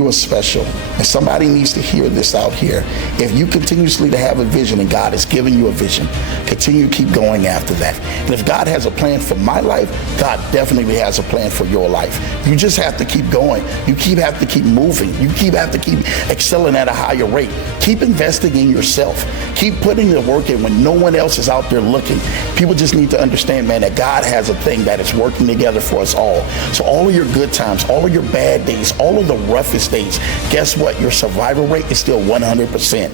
you are special. And somebody needs to hear this out here. If you continuously to have a vision and God is giving you a vision, continue to keep going after that. And if God has a plan for my life, God definitely has a plan for your life. You just have to keep going. You have to keep moving. You have to keep excelling at a higher rate. Keep investing in yourself. Keep putting the work in when no one else is out there looking. People just need to understand, man, that God has a thing that is working together for us all. So all of your good times, all of your bad days, all of the roughest days, guess what? Your survival rate is still 100%.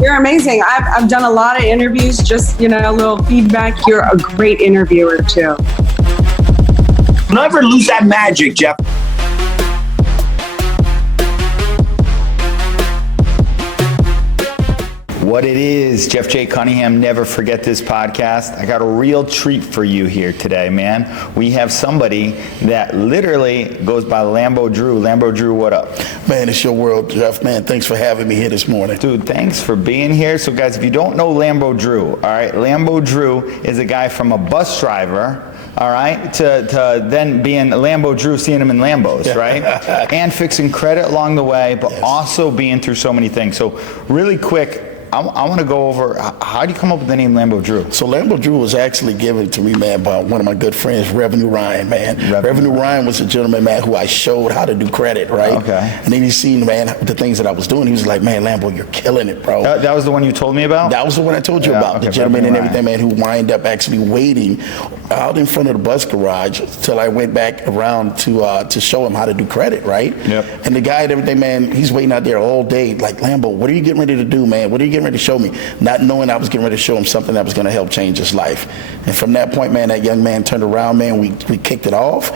You're amazing. I've done a lot of interviews, just, a little feedback. You're a great interviewer too. Never lose that magic, Jeff. What it is, Jeff J. Cunningham, never forget this podcast. I got a real treat for you here today, man. We have somebody that literally goes by Lambo Drew. Lambo Drew, what up? Man, it's your world, Jeff. Man, thanks for having me here this morning. Dude, thanks for being here. So guys, if you don't know Lambo Drew, all right, Lambo Drew is a guy from a bus driver, all right, to then being Lambo Drew, seeing him in Lambos, right? And fixing credit along the way, but also being through so many things. So really quick, I want to go over, how do you come up with the name Lambo Drew? So Lambo Drew was actually given to me, man, by one of my good friends, Revenue Ryan, man. Revenue Ryan was a gentleman, man, who I showed how to do credit, right? Okay. And then he seen, man, the things that I was doing. He was like, man, Lambo, you're killing it, bro. That was the one you told me about? That was the one I told you about. Okay, the gentleman and everything, man, who wind up actually waiting out in front of the bus garage till I went back around to show him how to do credit, right? Yep. And the guy and everything, man, he's waiting out there all day, like, Lambo, what are you getting ready to do, man? What are you getting ready to show me? Not knowing I was getting ready to show him something that was going to help change his life. And from that point, man, that young man turned around, man. We kicked it off,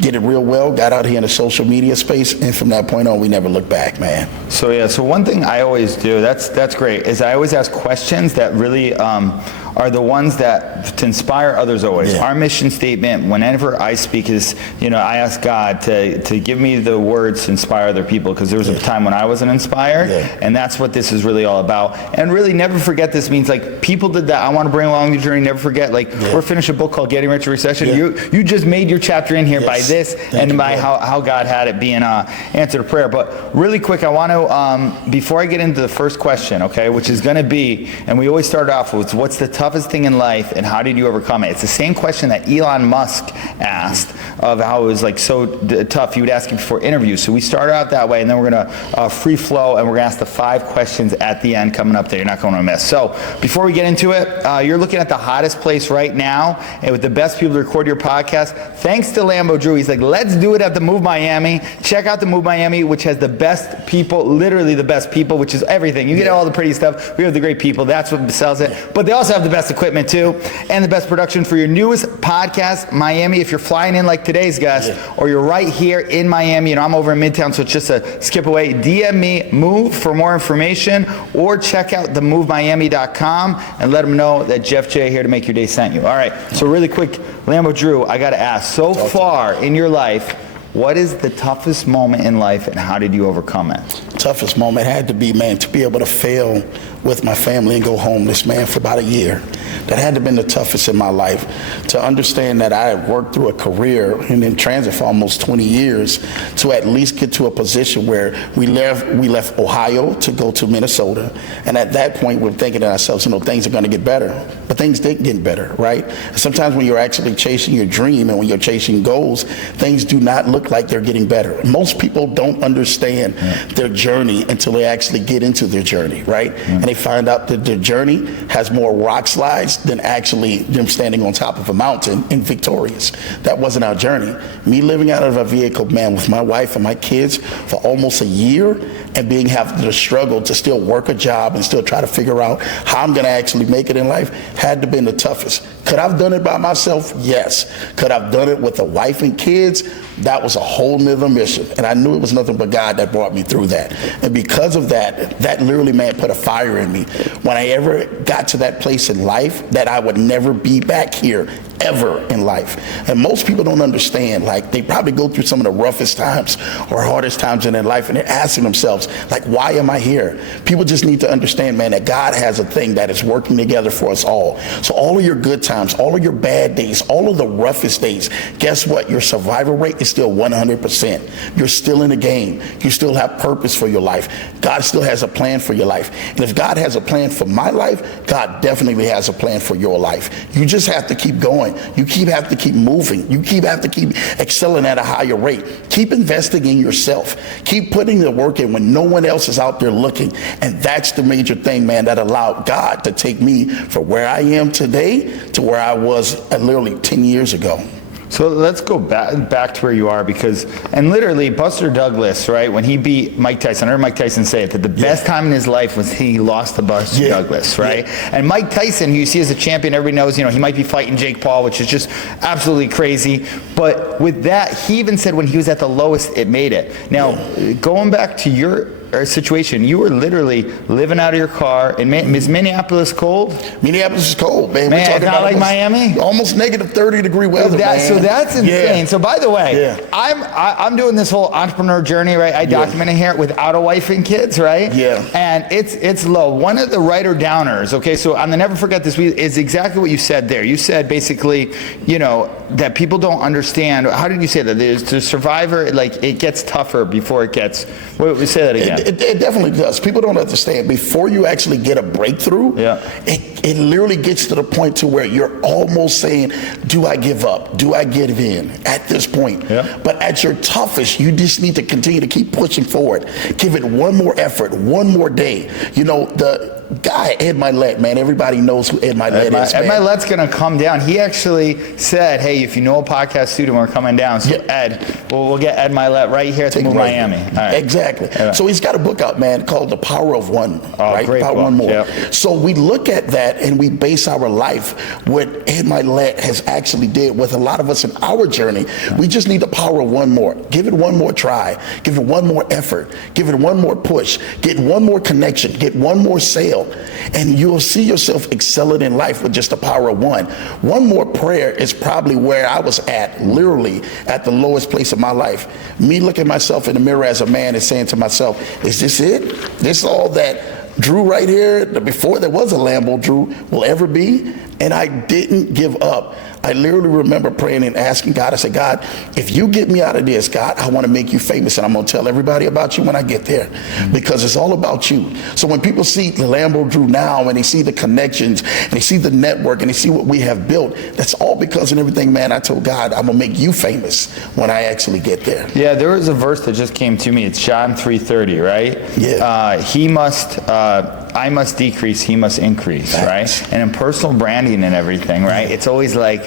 did it real well, got out here in the social media space, and from that point on, we never looked back, man. So yeah, so one thing I always do, that's great, is I always ask questions that really are the ones that to inspire others always. Yeah. Our mission statement, whenever I speak, is, I ask God to give me the words to inspire other people, because there was a time when I wasn't inspired, and that's what this is really all about. And really, never forget this means, like, people did that. I want to bring along the journey, never forget, like, we're finishing a book called Getting Rich in Recession. You just made your chapter in here by this and by how God had it being answered a prayer. But really quick, I want to, before I get into the first question, okay, which is going to be, and we always start off with, what's the toughest thing in life and how did you overcome it? It's the same question that Elon Musk asked, of how it was like so tough. He would ask him before interviews. So we started out that way, and then we're going to free flow, and we're going to ask the 5 questions at the end coming up that you're not going to miss. So before we get into it, you're looking at the hottest place right now, and with the best people to record your podcast. Thanks to Lambo Drew. He's like, let's do it at the Move Miami. Check out the Move Miami, which has the best people, literally the best people, which is everything. You get all the pretty stuff. We have the great people. That's what sells it. But they also have the best equipment too, and the best production for your newest podcast, Miami. If you're flying in like today's guest, or you're right here in Miami, I'm over in Midtown, so it's just a skip away. DM me, Move, for more information, or check out themovemiami.com and let them know that Jeff J here to make your day sent you. All right, so really quick, Lambo Drew, I got to ask, so far in your life, what is the toughest moment in life and how did you overcome it? Toughest moment had to be, man, to be able to fail with my family and go homeless, man, for about a year. That had to have been the toughest in my life. To understand that I had worked through a career and in transit for almost 20 years to at least get to a position where we left Ohio to go to Minnesota. And at that point, we're thinking to ourselves, things are going to get better. But things didn't get better, right? Sometimes when you're actually chasing your dream and when you're chasing goals, things do not look like they're getting better. Most people don't understand their journey until they actually get into their journey, right? And they find out that their journey has more rock slides than actually them standing on top of a mountain and victorious. That wasn't our journey. Me living out of a vehicle, man, with my wife and my kids for almost a year and having to struggle to still work a job and still try to figure out how I'm going to actually make it in life had to been the toughest. Could I have done it by myself? Yes. Could I have done it with a wife and kids? That was a whole nother mission. And I knew it was nothing but God that brought me through that. And because of that, that literally, man, put a fire in me. When I ever got to that place in life that I would never be back here ever in life. And most people don't understand, like, they probably go through some of the roughest times or hardest times in their life, and they're asking themselves, like, why am I here? People just need to understand, man, that God has a thing that is working together for us all. So all of your good times, all of your bad days, all of the roughest days, guess what? Your survival rate is still 100%. You're still in the game. You still have purpose for your life. God still has a plan for your life. And if God has a plan for my life, God definitely has a plan for your life. You just have to keep going. You have to keep moving. You have to keep excelling at a higher rate. Keep investing in yourself. Keep putting the work in when no one else is out there looking. And that's the major thing, man, that allowed God to take me from where I am today to where I was literally 10 years ago. So let's go back to where you are, because, and literally Buster Douglas, right, when he beat Mike Tyson, I heard Mike Tyson say it, that the best time in his life was he lost to Buster Douglas, right? And Mike Tyson, who you see as a champion, everybody knows, you know, he might be fighting Jake Paul, which is just absolutely crazy. But with that, he even said when he was at the lowest, it made it. Now, going back to your situation, you were literally living out of your car in is Minneapolis cold? Minneapolis is cold, man. Man, it's not like Miami? Almost negative 30-degree weather, man. So that's insane. So by the way, I'm doing this whole entrepreneur journey, right? I document it here without a wife and kids, right? Yeah. And it's low. One of the writer downers, okay, so I'm gonna never forget this, is exactly what you said there. You said basically, you know, that people don't understand. How did you say that? There's the survivor, like, it gets tougher before it gets, say that again. It definitely does. People don't understand. Before you actually get a breakthrough, it literally gets to the point to where you're almost saying, do I give up? Do I give in at this point? But at your toughest, you just need to continue to keep pushing forward. Give it one more effort, one more day. You know, the guy, Ed Milet, man, everybody knows who Ed Milet is, man. Ed Milet's going to come down. He actually said, hey, if you know a podcast studio, we're coming down. So Ed, we'll get Ed Milet right here to Miami. All right. Exactly. So he's got a book out, man, called The Power of One, right? Great Power book. One More. So we look at that and we base our life what Ed Milet has actually did with a lot of us in our journey. We just need the power of one more. Give it one more try. Give it one more effort. Give it one more push. Get one more connection. Get one more sale. And you'll see yourself excelling in life with just the power of one. One more prayer is probably where I was at, literally at the lowest place of my life. Me looking myself in the mirror as a man and saying to myself, is this it? This all that Drew right here, before there was a Lambo Drew, will ever be? And I didn't give up. I literally remember praying and asking God, I said, God, if you get me out of this, God, I want to make you famous, and I'm going to tell everybody about you when I get there, because it's all about you. So when people see the Lambo Drew now, and they see the connections, and they see the network, and they see what we have built, that's all because of everything, man. I told God, I'm going to make you famous when I actually get there. Yeah, there was a verse that just came to me. It's John 3:30, right? Yeah. I must decrease, he must increase, right? And in personal branding and everything, right? It's always like,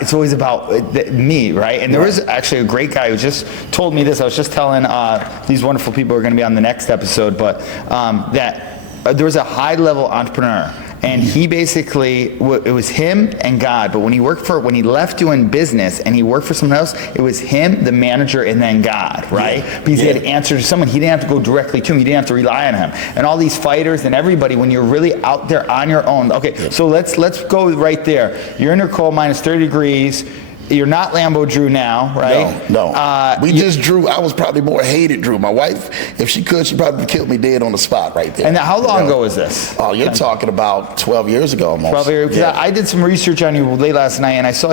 it's always about me, right? And there was actually a great guy who just told me this. I was just telling these wonderful people who are going to be on the next episode, but that there was a high-level entrepreneur. And he basically, it was him and God. But when he left doing business and he worked for someone else, it was him, the manager, and then God, right? Because he had to answer to someone. He didn't have to go directly to him. He didn't have to rely on him. And all these fighters and everybody, when you're really out there on your own. Okay, so let's go right there. You're in your coal, minus 30 degrees. You're not Lambo Drew now, right? No. We just Drew. I was probably more hated Drew. My wife, if she could, she probably killed me dead on the spot right there. And how long ago was this? Oh, you're talking about 12 years ago almost. 12 years. Because I did some research on you late last night, and I saw,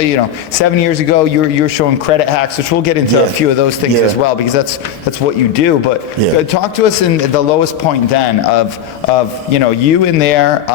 7 years ago, you were showing credit hacks, which we'll get into a few of those things as well, because that's what you do. But talk to us in the lowest point then of you in there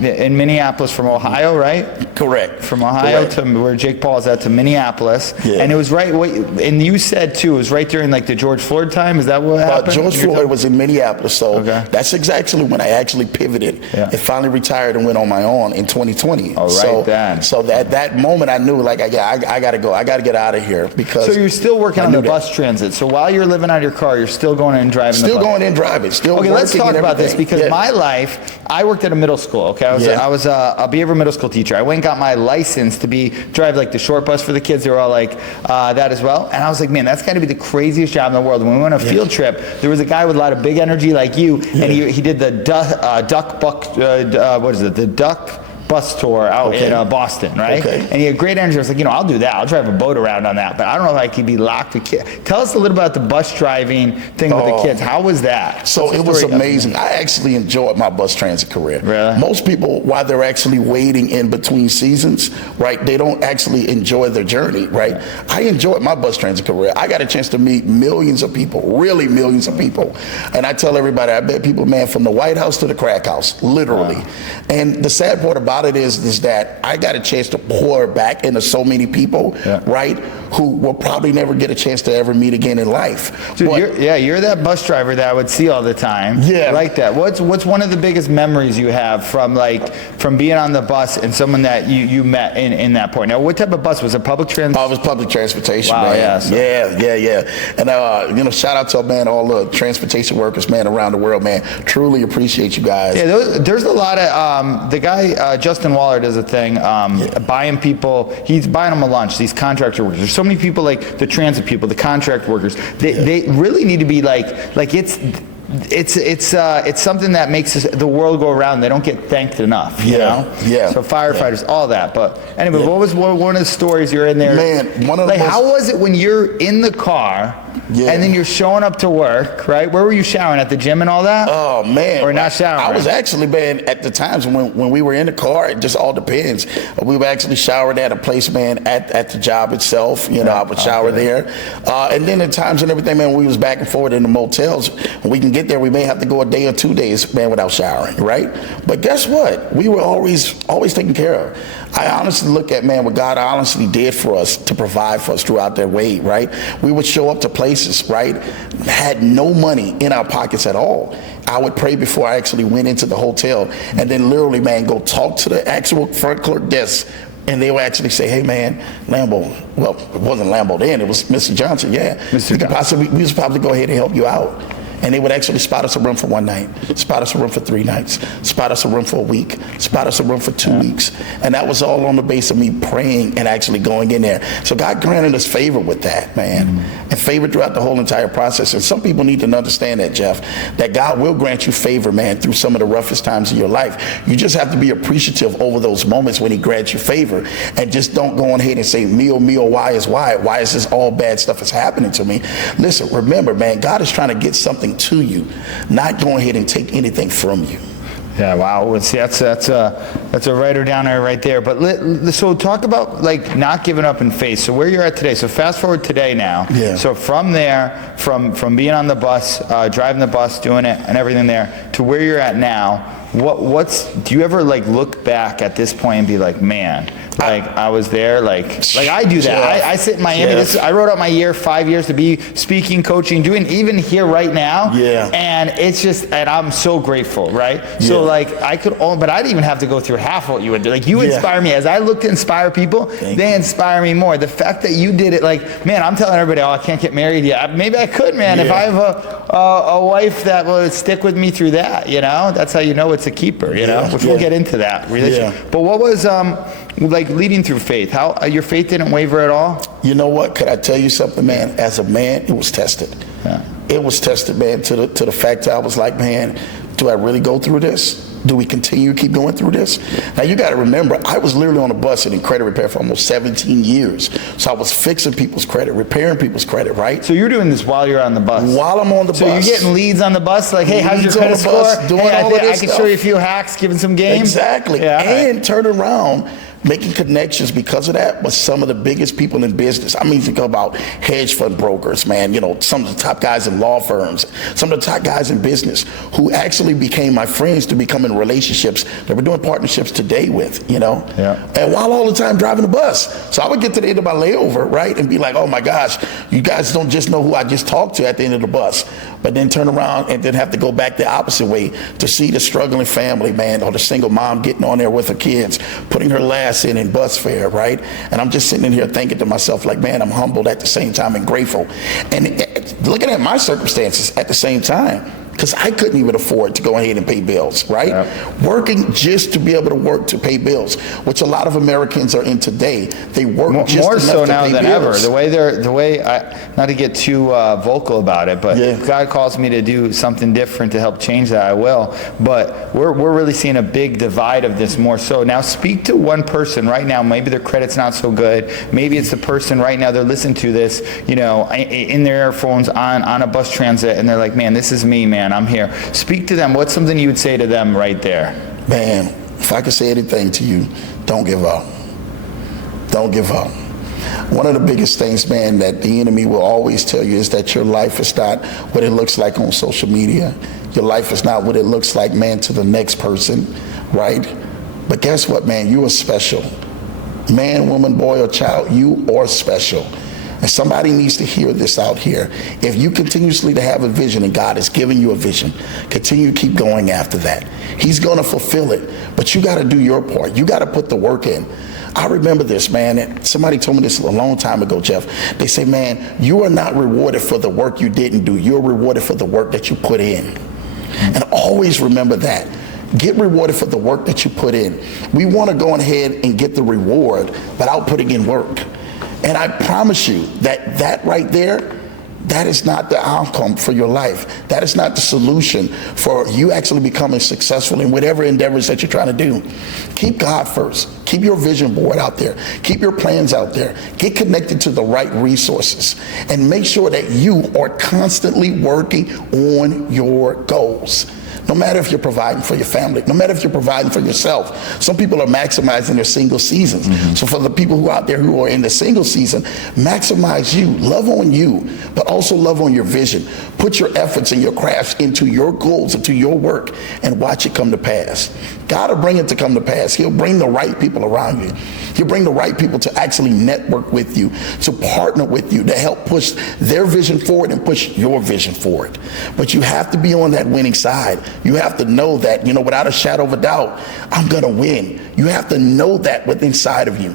in Minneapolis from Ohio, right? Correct. From Ohio to where Jake Paul is at, to Minneapolis, and it was right. And you said too, it was right during like the George Floyd time. Is that what happened? George Floyd was in Minneapolis, so that's exactly when I actually pivoted and finally retired and went on my own in 2020. Oh, right then. So that moment, I knew like I gotta go. I gotta get out of here because. So you're still working on the bus transit. So while you're living out of your car, you're still going in and driving. Still going in and driving. Still. Okay, let's talk about this because my life. I worked at a middle school. Okay, I was a behavioral middle school teacher. I went and got my license to drive like the short bus for the kids. They were all like that as well. And I was like, man, that's got to be the craziest job in the world. When we went on a field trip, there was a guy with a lot of big energy like you, and he did the duck buck. What is it? The duck bus tour out in Boston, right? Okay. And he had great energy. I was like, I'll do that. I'll drive a boat around on that. But I don't know if I could be locked with kids. Tell us a little about the bus driving thing with the kids. How was that? So it was amazing. I actually enjoyed my bus transit career. Really? Most people, while they're actually waiting in between seasons, right, they don't actually enjoy their journey, right? I enjoyed my bus transit career. I got a chance to meet millions of people, really millions of people. And I tell everybody, I bet people, man, from the White House to the crack house, literally. Wow. And the sad part about it is that I got a chance to pour back into so many people, right, who will probably never get a chance to ever meet again in life. Dude, you're that bus driver that I would see all the time. Yeah. Like that. What's one of the biggest memories you have from being on the bus and someone that you met in that point? Now, what type of bus? Was it public transit? Oh, it was public transportation, wow, man. Yeah. And, shout out to, man, all the transportation workers, man, around the world, man. Truly appreciate you guys. Yeah, there's a lot of, the guy, Justin Waller, does a thing, buying people, he's buying them a lunch, these contractor workers. There's so many people, like the transit people, the contract workers, they really need to be it's something that makes the world go around. They don't get thanked enough, you know? Yeah. So firefighters, all that. But anyway, what was one of the stories you're in there? Man, one of the how was it when you're in the car and then you're showing up to work, right? Where were you showering? At the gym and all that? Oh, man. Or not showering? I was actually, man, at the times when we were in the car, it just all depends. We were actually showering at a place, man, at the job itself. I would shower there. And then at times and everything, man, we was back and forth in the motels. When we can get there, we may have to go a day or 2 days, man, without showering, right? But guess what? We were always taken care of. I honestly look at, man, what God honestly did for us to provide for us throughout that wait, right? We would show up to places, right? Had no money in our pockets at all. I would pray before I actually went into the hotel and then literally, man, go talk to the actual front clerk desk. And they would actually say, hey, man, Lambo, well, it wasn't Lambo then, it was Mr. Johnson, we was probably go ahead and help you out. And they would actually spot us a room for one night, spot us a room for 3 nights, spot us a room for a week, spot us a room for 2 weeks. And that was all on the base of me praying and actually going in there. So God granted us favor with that, man, and favor throughout the whole entire process. And some people need to understand that, Jeff, that God will grant you favor, man, through some of the roughest times of your life. You just have to be appreciative over those moments when he grants you favor, and just don't go on ahead and say, me, why is why? Why is this all bad stuff is happening to me? Listen, remember, man, God is trying to get something to you, not go ahead and take anything from you. Yeah, wow. See, that's a writer down there right there. But so talk about not giving up in faith. So where you're at today. So fast forward today now. Yeah. So from there, from being on the bus, driving the bus, doing it, and everything there, to where you're at now. Do you ever look back at this point and be like, man, I was there, I do that. I sit in Miami. I wrote out my 5 years to be speaking, coaching, doing even here right now. Yeah. And it's just, and I'm so grateful, right? Yeah. So I could, but I didn't even have to go through half what you would do. You inspire me. As I look to inspire people, they inspire me more. The fact that you did it, man, I'm telling everybody, I can't get married yet. Maybe I could, man, if I have a wife that would stick with me through that, That's how you know it's a keeper, which we'll get into that relationship. Yeah. But what was leading through faith? How your faith didn't waver at all? You know what? Could I tell you something, man? As a man, it was tested. Yeah. It was tested, man, to the fact that I was like, man, do I really go through this? Do we continue to keep going through this? Now, you got to remember, I was literally on a bus and in credit repair for almost 17 years. So I was fixing people's credit, repairing people's credit, right? So you're doing this while you're on the bus? While I'm on the bus. So you're getting leads on the bus, hey, how's your credit score? I can show you a few hacks, giving some game. Exactly. Yeah, and turn around, making connections because of that with some of the biggest people in business. I mean, think about hedge fund brokers, man, some of the top guys in law firms, some of the top guys in business who actually became my friends to become in relationships that we're doing partnerships today with, Yeah. And while all the time driving the bus. So I would get to the end of my layover, right, and be like, oh my gosh, you guys don't just know who I just talked to at the end of the bus, but then turn around and then have to go back the opposite way to see the struggling family, man, or the single mom getting on there with her kids, putting her last in bus fare, right? And I'm just sitting in here thinking to myself, man, I'm humbled at the same time and grateful. And looking at my circumstances at the same time, because I couldn't even afford to go ahead and pay bills, right? Yep. Working just to be able to work to pay bills, which a lot of Americans are in today. They work just more enough so to now pay than bills. ever. The way not to get too vocal about it, but if God calls me to do something different to help change that, I will. But we're really seeing a big divide of this more so. Now speak to one person right now, maybe their credit's not so good. Maybe it's the person right now, they're listening to this, in their earphones on a bus transit, and they're like, man, this is me, man, I'm here. Speak to them. What's something you would say to them right there? Man, if I could say anything to you, don't give up. Don't give up. One of the biggest things, man, that the enemy will always tell you is that your life is not what it looks like on social media. Your life is not what it looks like, man, to the next person, right? But guess what, man? You are special. Man, woman, boy, or child, you are special. And somebody needs to hear this out here. If you continuously to have a vision and God is giving you a vision, continue to keep going after that. He's going to fulfill it, but you got to do your part. You got to put the work in. I remember this, man, and somebody told me this a long time ago, Jeff. They say, man, you are not rewarded for the work you didn't do. You're rewarded for the work that you put in. And always remember that. Get rewarded for the work that you put in. We want to go ahead and get the reward without putting in work. And I promise you that right there, that is not the outcome for your life. That is not the solution for you actually becoming successful in whatever endeavors that you're trying to do. Keep God first. Keep your vision board out there. Keep your plans out there. Get connected to the right resources. And make sure that you are constantly working on your goals. No matter if you're providing for your family, no matter if you're providing for yourself. Some people are maximizing their single seasons. So for the people who are out there who are in the single season, maximize you, love on you, but also love on your vision. Put your efforts and your crafts into your goals, into your work, and watch it come to pass. God will bring it to come to pass. He'll bring the right people around you. He'll bring the right people to actually network with you, to partner with you, to help push their vision forward and push your vision forward. But you have to be on that winning side. You have to know that, without a shadow of a doubt, I'm going to win. You have to know that within inside of you.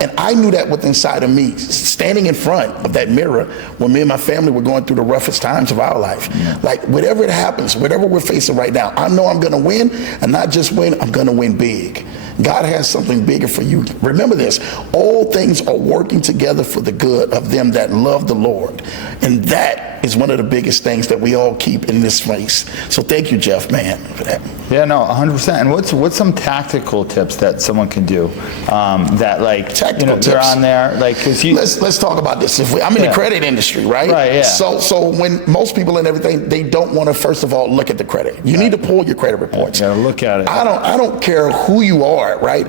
And I knew that within inside of me, standing in front of that mirror when me and my family were going through the roughest times of our life. Like, whatever it happens, whatever we're facing right now, I know I'm going to win, and not just win, I'm going to win big. God has something bigger for you. Remember this, all things are working together for the good of them that love the Lord. And that is one of the biggest things that we all keep in this race. So thank you, Jeff, man, for that. Yeah, no, 100%. And what's some tactical tips that someone can do that, like, Tactical they're tips. on there, like, because you... Let's talk about this. I'm in the credit industry, right? Right, yeah. So when most people and everything, they don't want to, first of all, look at the credit. You need to pull your credit reports. You gotta look at it. I don't care who you are, right?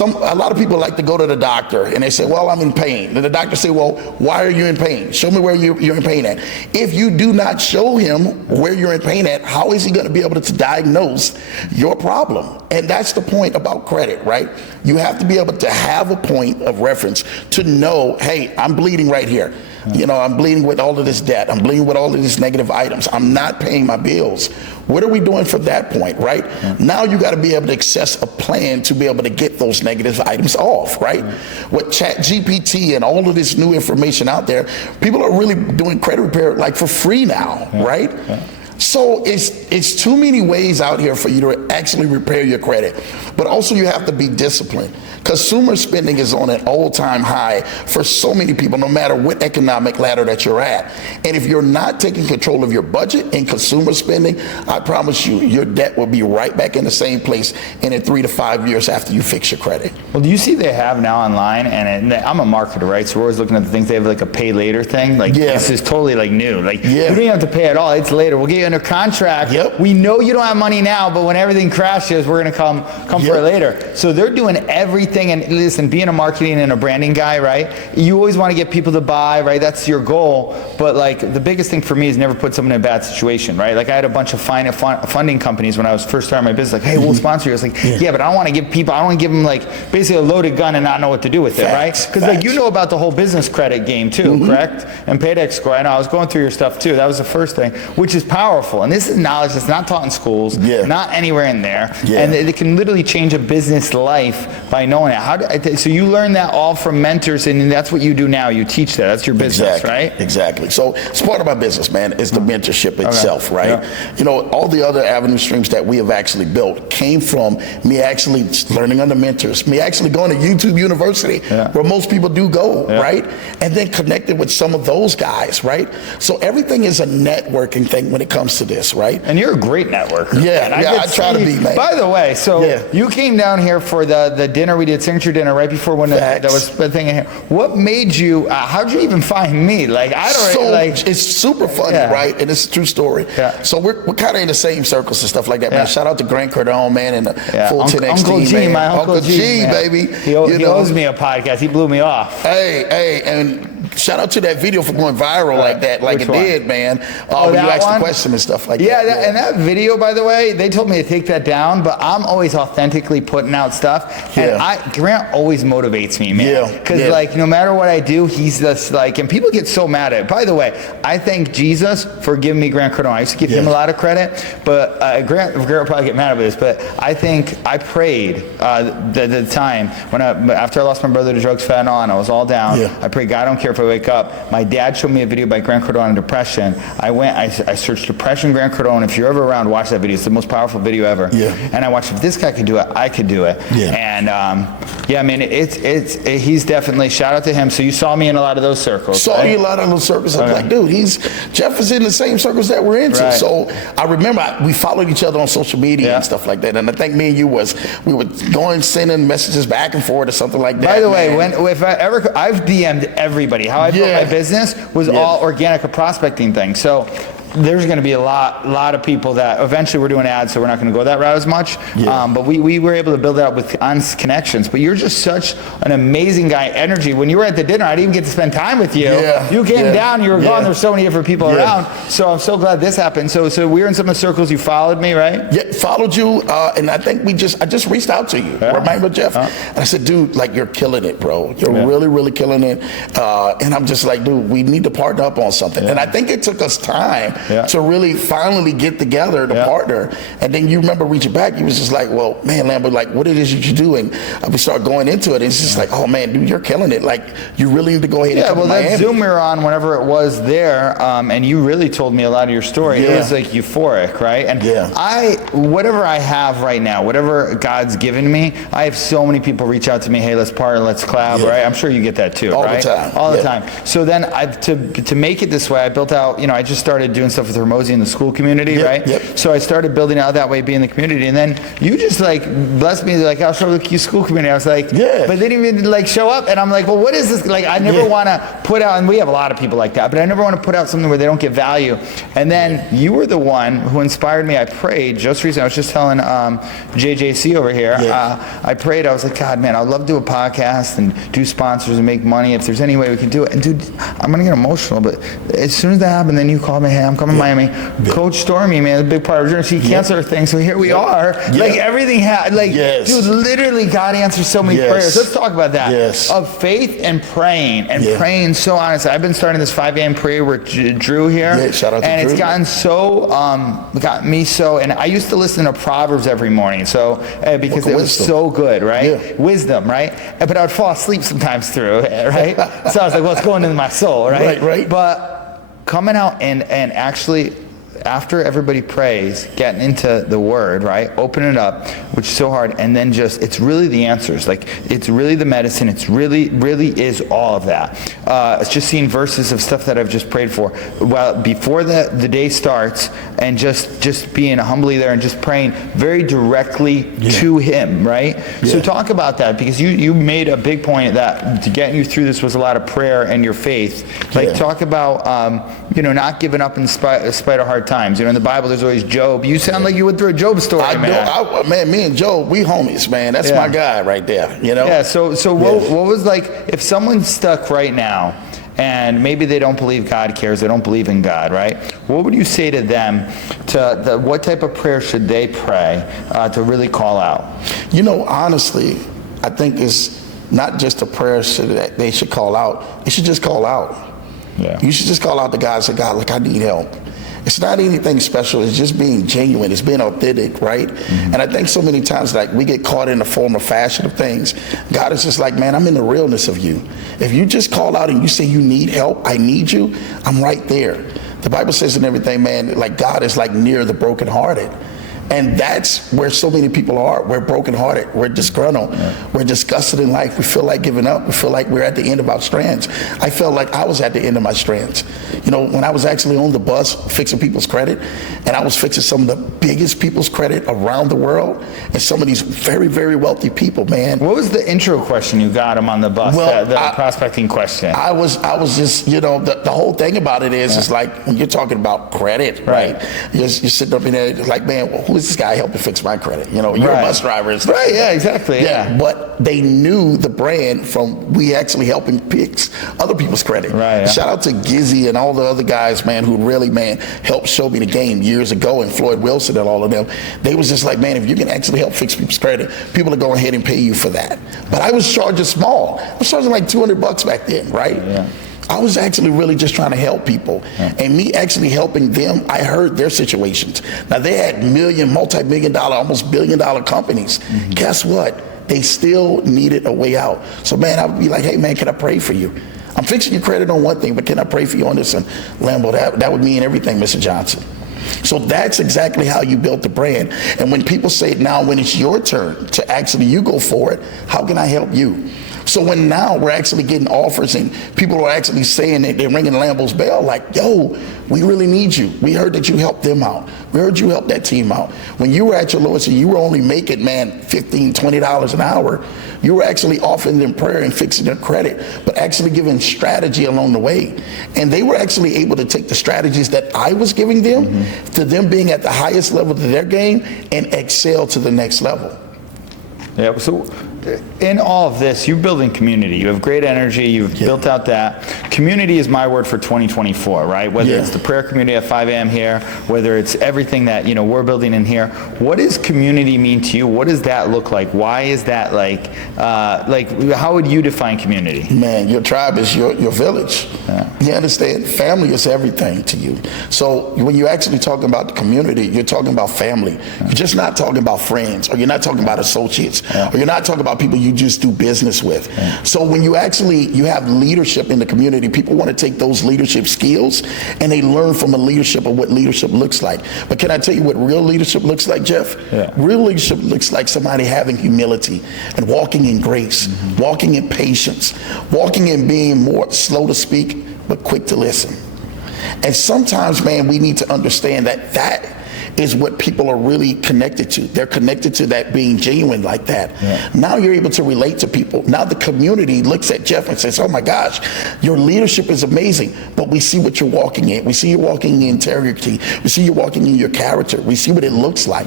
A lot of people like to go to the doctor and they say, well, I'm in pain. And the doctor say, well, why are you in pain? Show me where you're in pain at. If you do not show him where you're in pain at, how is he going to be able to diagnose your problem? And that's the point about credit, right? You have to be able to have a point of reference to know, hey, I'm bleeding right here. I'm bleeding with all of this debt. I'm bleeding with all of these negative items. I'm not paying my bills. What are we doing from that point, right? Now you got to be able to access a plan to be able to get those negative items off, right? With ChatGPT and all of this new information out there, people are really doing credit repair like for free now, right? So it's too many ways out here for you to actually repair your credit. But also you have to be disciplined. Consumer spending is on an all-time high for so many people, no matter what economic ladder that you're at. And if you're not taking control of your budget and consumer spending, I promise you, your debt will be right back in the same place in 3 to 5 years after you fix your credit. Well, do you see they have now online, and I'm a marketer, right? So we're always looking at the things. They have like a pay later thing. Like, this is totally like new. Like, you don't even have to pay at all. It's later. We'll get you under contract. We know you don't have money now, but when everything crashes, we're going to come for it later. So they're doing everything. And listen, being a marketing and a branding guy, right? You always want to get people to buy, right? That's your goal. But like the biggest thing for me is never put someone in a bad situation, right? Like I had a bunch of funding companies when I was first starting my business. Like, hey, we'll sponsor you. I was like, yeah, but I don't want to give people. I don't want to give them like basically a loaded gun and not know what to do with it, right? Because like you know about the whole business credit game too, correct? And paydex score. I know I was going through your stuff too. That was the first thing, which is powerful. powerful. And this is knowledge that's not taught in schools, not anywhere in there. And it can literally change a business life by knowing it. So you learn that all from mentors, and that's what you do now. You teach that. That's your business, right? Exactly. So it's part of my business, man. It's the mentorship itself, right? Yeah. You know, all the other avenue streams that we have actually built came from me actually learning under mentors, me actually going to YouTube University, where most people do go, right? And then connected with some of those guys, right? So everything is a networking thing when it comes to this, right? And you're a great networker. I try to be, man. By the way, so you came down here for the dinner we did, signature dinner, right before when that was the thing in here. What made you, how'd you even find me? Like, I don't it's super funny, right? And it's a true story. So we're kind of in the same circles and stuff like that, man. Shout out to Grant Cardone, man, and the full 10X Uncle team, G, man. my Uncle G, baby. He owes me a podcast. He blew me off. Hey, and shout out to that video for going viral like that, like it did, man. When you asked the question and stuff like that. And that video, by the way, they told me to take that down, but I'm always authentically putting out stuff. And Grant always motivates me, man. Because like, no matter what I do, he's just like, and people get so mad at it. By the way, I thank Jesus for giving me Grant Cardone. I used to give him a lot of credit, but Grant will probably get mad about this, but I prayed the time when after I lost my brother to drugs, fat on, I was all down. I prayed, God, I don't care if I wake up. My dad showed me a video by Grant Cardone on depression. I searched depression, Grant Cardone. If you're ever around, watch that video. It's the most powerful video ever. And I watched, if this guy could do it, I could do it. And I mean, he's definitely, shout out to him. So you saw me in a lot of those circles. Saw you in a lot of those circles. I'm like, dude, Jeff is in the same circles that we're into. So I remember we followed each other on social media and stuff like that. And I think me and you we were going, sending messages back and forth or something like that. By the way, I've DM'd everybody. How I built my business was all organic prospecting thing. So there's going to be a lot of people that eventually we're doing ads, so we're not going to go that route as much. But we were able to build it out with connections. But you're just such an amazing guy. Energy. When you were at the dinner, I didn't even get to spend time with you. You came down, you were gone. There were so many different people around. So I'm so glad this happened. So we were in some of the circles. You followed me, right? Yeah, followed you, and I think I just reached out to you. Remember, Jeff? And I said, dude, like, you're killing it, bro. You're really, really killing it. And I'm just like, dude, we need to partner up on something. And I think it took us time to really finally get together to partner. And then you remember reaching back, you was just like, well, man, Lambo, like, what it is that you're doing? We start going into it, and it's just like, oh man, dude, you're killing it. Like, you really need to go ahead and come to Miami. That Zoom we were on, whenever it was there, and you really told me a lot of your story. It was like euphoric, right? And whatever I have right now, whatever God's given me, I have so many people reach out to me, hey, let's partner, let's collab, right? I'm sure you get that too, right? All the time. So then to make it this way, I built out, I just started doing stuff with Hermosi in the Skool community, right? So I started building out that way, being in the community, and then you just like blessed me, like, I'll show the Skool community. I was like, but they didn't even like show up, and I'm like, well, what is this? Like, I never want to put out, and we have a lot of people like that, but I never want to put out something where they don't get value. And then you were the one who inspired me. I prayed just recently. I was just telling JJC over here. I prayed. I was like, God, man, I'd love to do a podcast and do sponsors and make money if there's any way we can do it. And dude, I'm gonna get emotional, but as soon as that happened, then you called me, hey, I'm coming to Miami. Coach Stormy, man, a big part of our journey. She canceled her thing, so here we are. Like, everything dude, literally God answers so many prayers. Let's talk about that. Of faith and praying, praying so honestly. I've been starting this 5 a.m. prayer with Drew here. Shout out to and Drew. It's gotten so, got me so, and I used to listen to Proverbs every morning, so, because it was so good, right? Wisdom, right? But I would fall asleep sometimes through it, right? So I was like, well, it's going into my soul, right? Right. But coming out and actually, after everybody prays, getting into the word, right? Open it up, which is so hard, and then it's really the answers. Like, it's really the medicine. It's really is all of that. It's just seeing verses of stuff that I've just prayed for. Well, before the day starts, and just being humbly there and just praying very directly to Him, right? So talk about that, because you made a big point that to getting you through this was a lot of prayer and your faith. Like, talk about not giving up in spite of hard times. In the Bible, there's always Job. You sound like you went through a Job story, man. Me and Job, we homies, man. That's my guy right there, Yeah, so what was, like, if someone's stuck right now, and maybe they don't believe God cares, they don't believe in God, right? What would you say to them, what type of prayer should they pray to really call out? Honestly, I think it's not just a prayer that they should call out. They should just call out. You should just call out to God and say, God, look, I need help. It's not anything special. It's just being genuine. It's being authentic, right? And I think so many times, like, we get caught in the form of fashion of things. God is just like, man, I'm in the realness of you. If you just call out and you say you need help, I need you, I'm right there. The Bible says in everything, man, like, God is like near the brokenhearted. And that's where so many people are. We're brokenhearted. We're disgruntled. We're disgusted in life. We feel like giving up. We feel like we're at the end of our strands. I felt like I was at the end of my strands. You know, when I was actually on the bus fixing people's credit, and I was fixing some of the biggest people's credit around the world, and some of these very, very wealthy people, man. What was the intro question you got him on the bus? Well, the prospecting question. I was just, you know, the whole thing about it is like, when you're talking about credit, right? You're sitting up in there like, man, well, who is this guy helping fix my credit? You know, you're a bus driver and stuff. Right, yeah, exactly. Yeah. But they knew the brand from we actually helping fix other people's credit. Right. Yeah. Shout out to Gizzy and all the other guys, man, who really, man, helped show me the game years ago, and Floyd Wilson and all of them. They was just like, man, if you can actually help fix people's credit, people are going ahead and pay you for that. But I was charging small. I was charging like $200 back then, right? Yeah. I was actually really just trying to help people. And me actually helping them, I heard their situations. Now, they had multi-million dollar, almost billion-dollar companies. Guess what? They still needed a way out. So, man, I would be like, hey, man, can I pray for you? I'm fixing your credit on one thing, but can I pray for you on this? And Lambo, that would mean everything, Mr. Johnson. So that's exactly how you built the brand. And when people say, now when it's your turn to actually you go for it, how can I help you? So when now we're actually getting offers and people are actually saying that they're ringing Lambo's bell, like, yo, we really need you. We heard that you helped them out. We heard you help that team out. When you were at your lowest and you were only making, man, $15, $20 an hour, you were actually offering them prayer and fixing their credit, but actually giving strategy along the way. And they were actually able to take the strategies that I was giving them to them being at the highest level of their game and excel to the next level. Yeah, so in all of this, you're building community. You have great energy. You've built out that. Community is my word for 2024, right? Whether it's the prayer community at 5 a.m. here, whether it's everything that, you know, we're building in here. What does community mean to you? What does that look like? Why is that like how would you define community? Man, your tribe is your village. You understand? Family is everything to you. So when you're actually talking about the community, you're talking about family. You're just not talking about friends, or you're not talking about associates, or you're not talking about people you just do business with. So when you have leadership in the community, people want to take those leadership skills and they learn from a leadership of what leadership looks like. But can I tell you what real leadership looks like, Jeff? Real leadership looks like somebody having humility and walking in grace, walking in patience, walking in being more slow to speak, but quick to listen. And sometimes, man, we need to understand that is what people are really connected to. They're connected to that being genuine like that. Now you're able to relate to people. Now the community looks at Jeff and says, oh my gosh, your leadership is amazing, but we see what you're walking in. We see you walking in integrity. We see you walking in your character. We see what it looks like.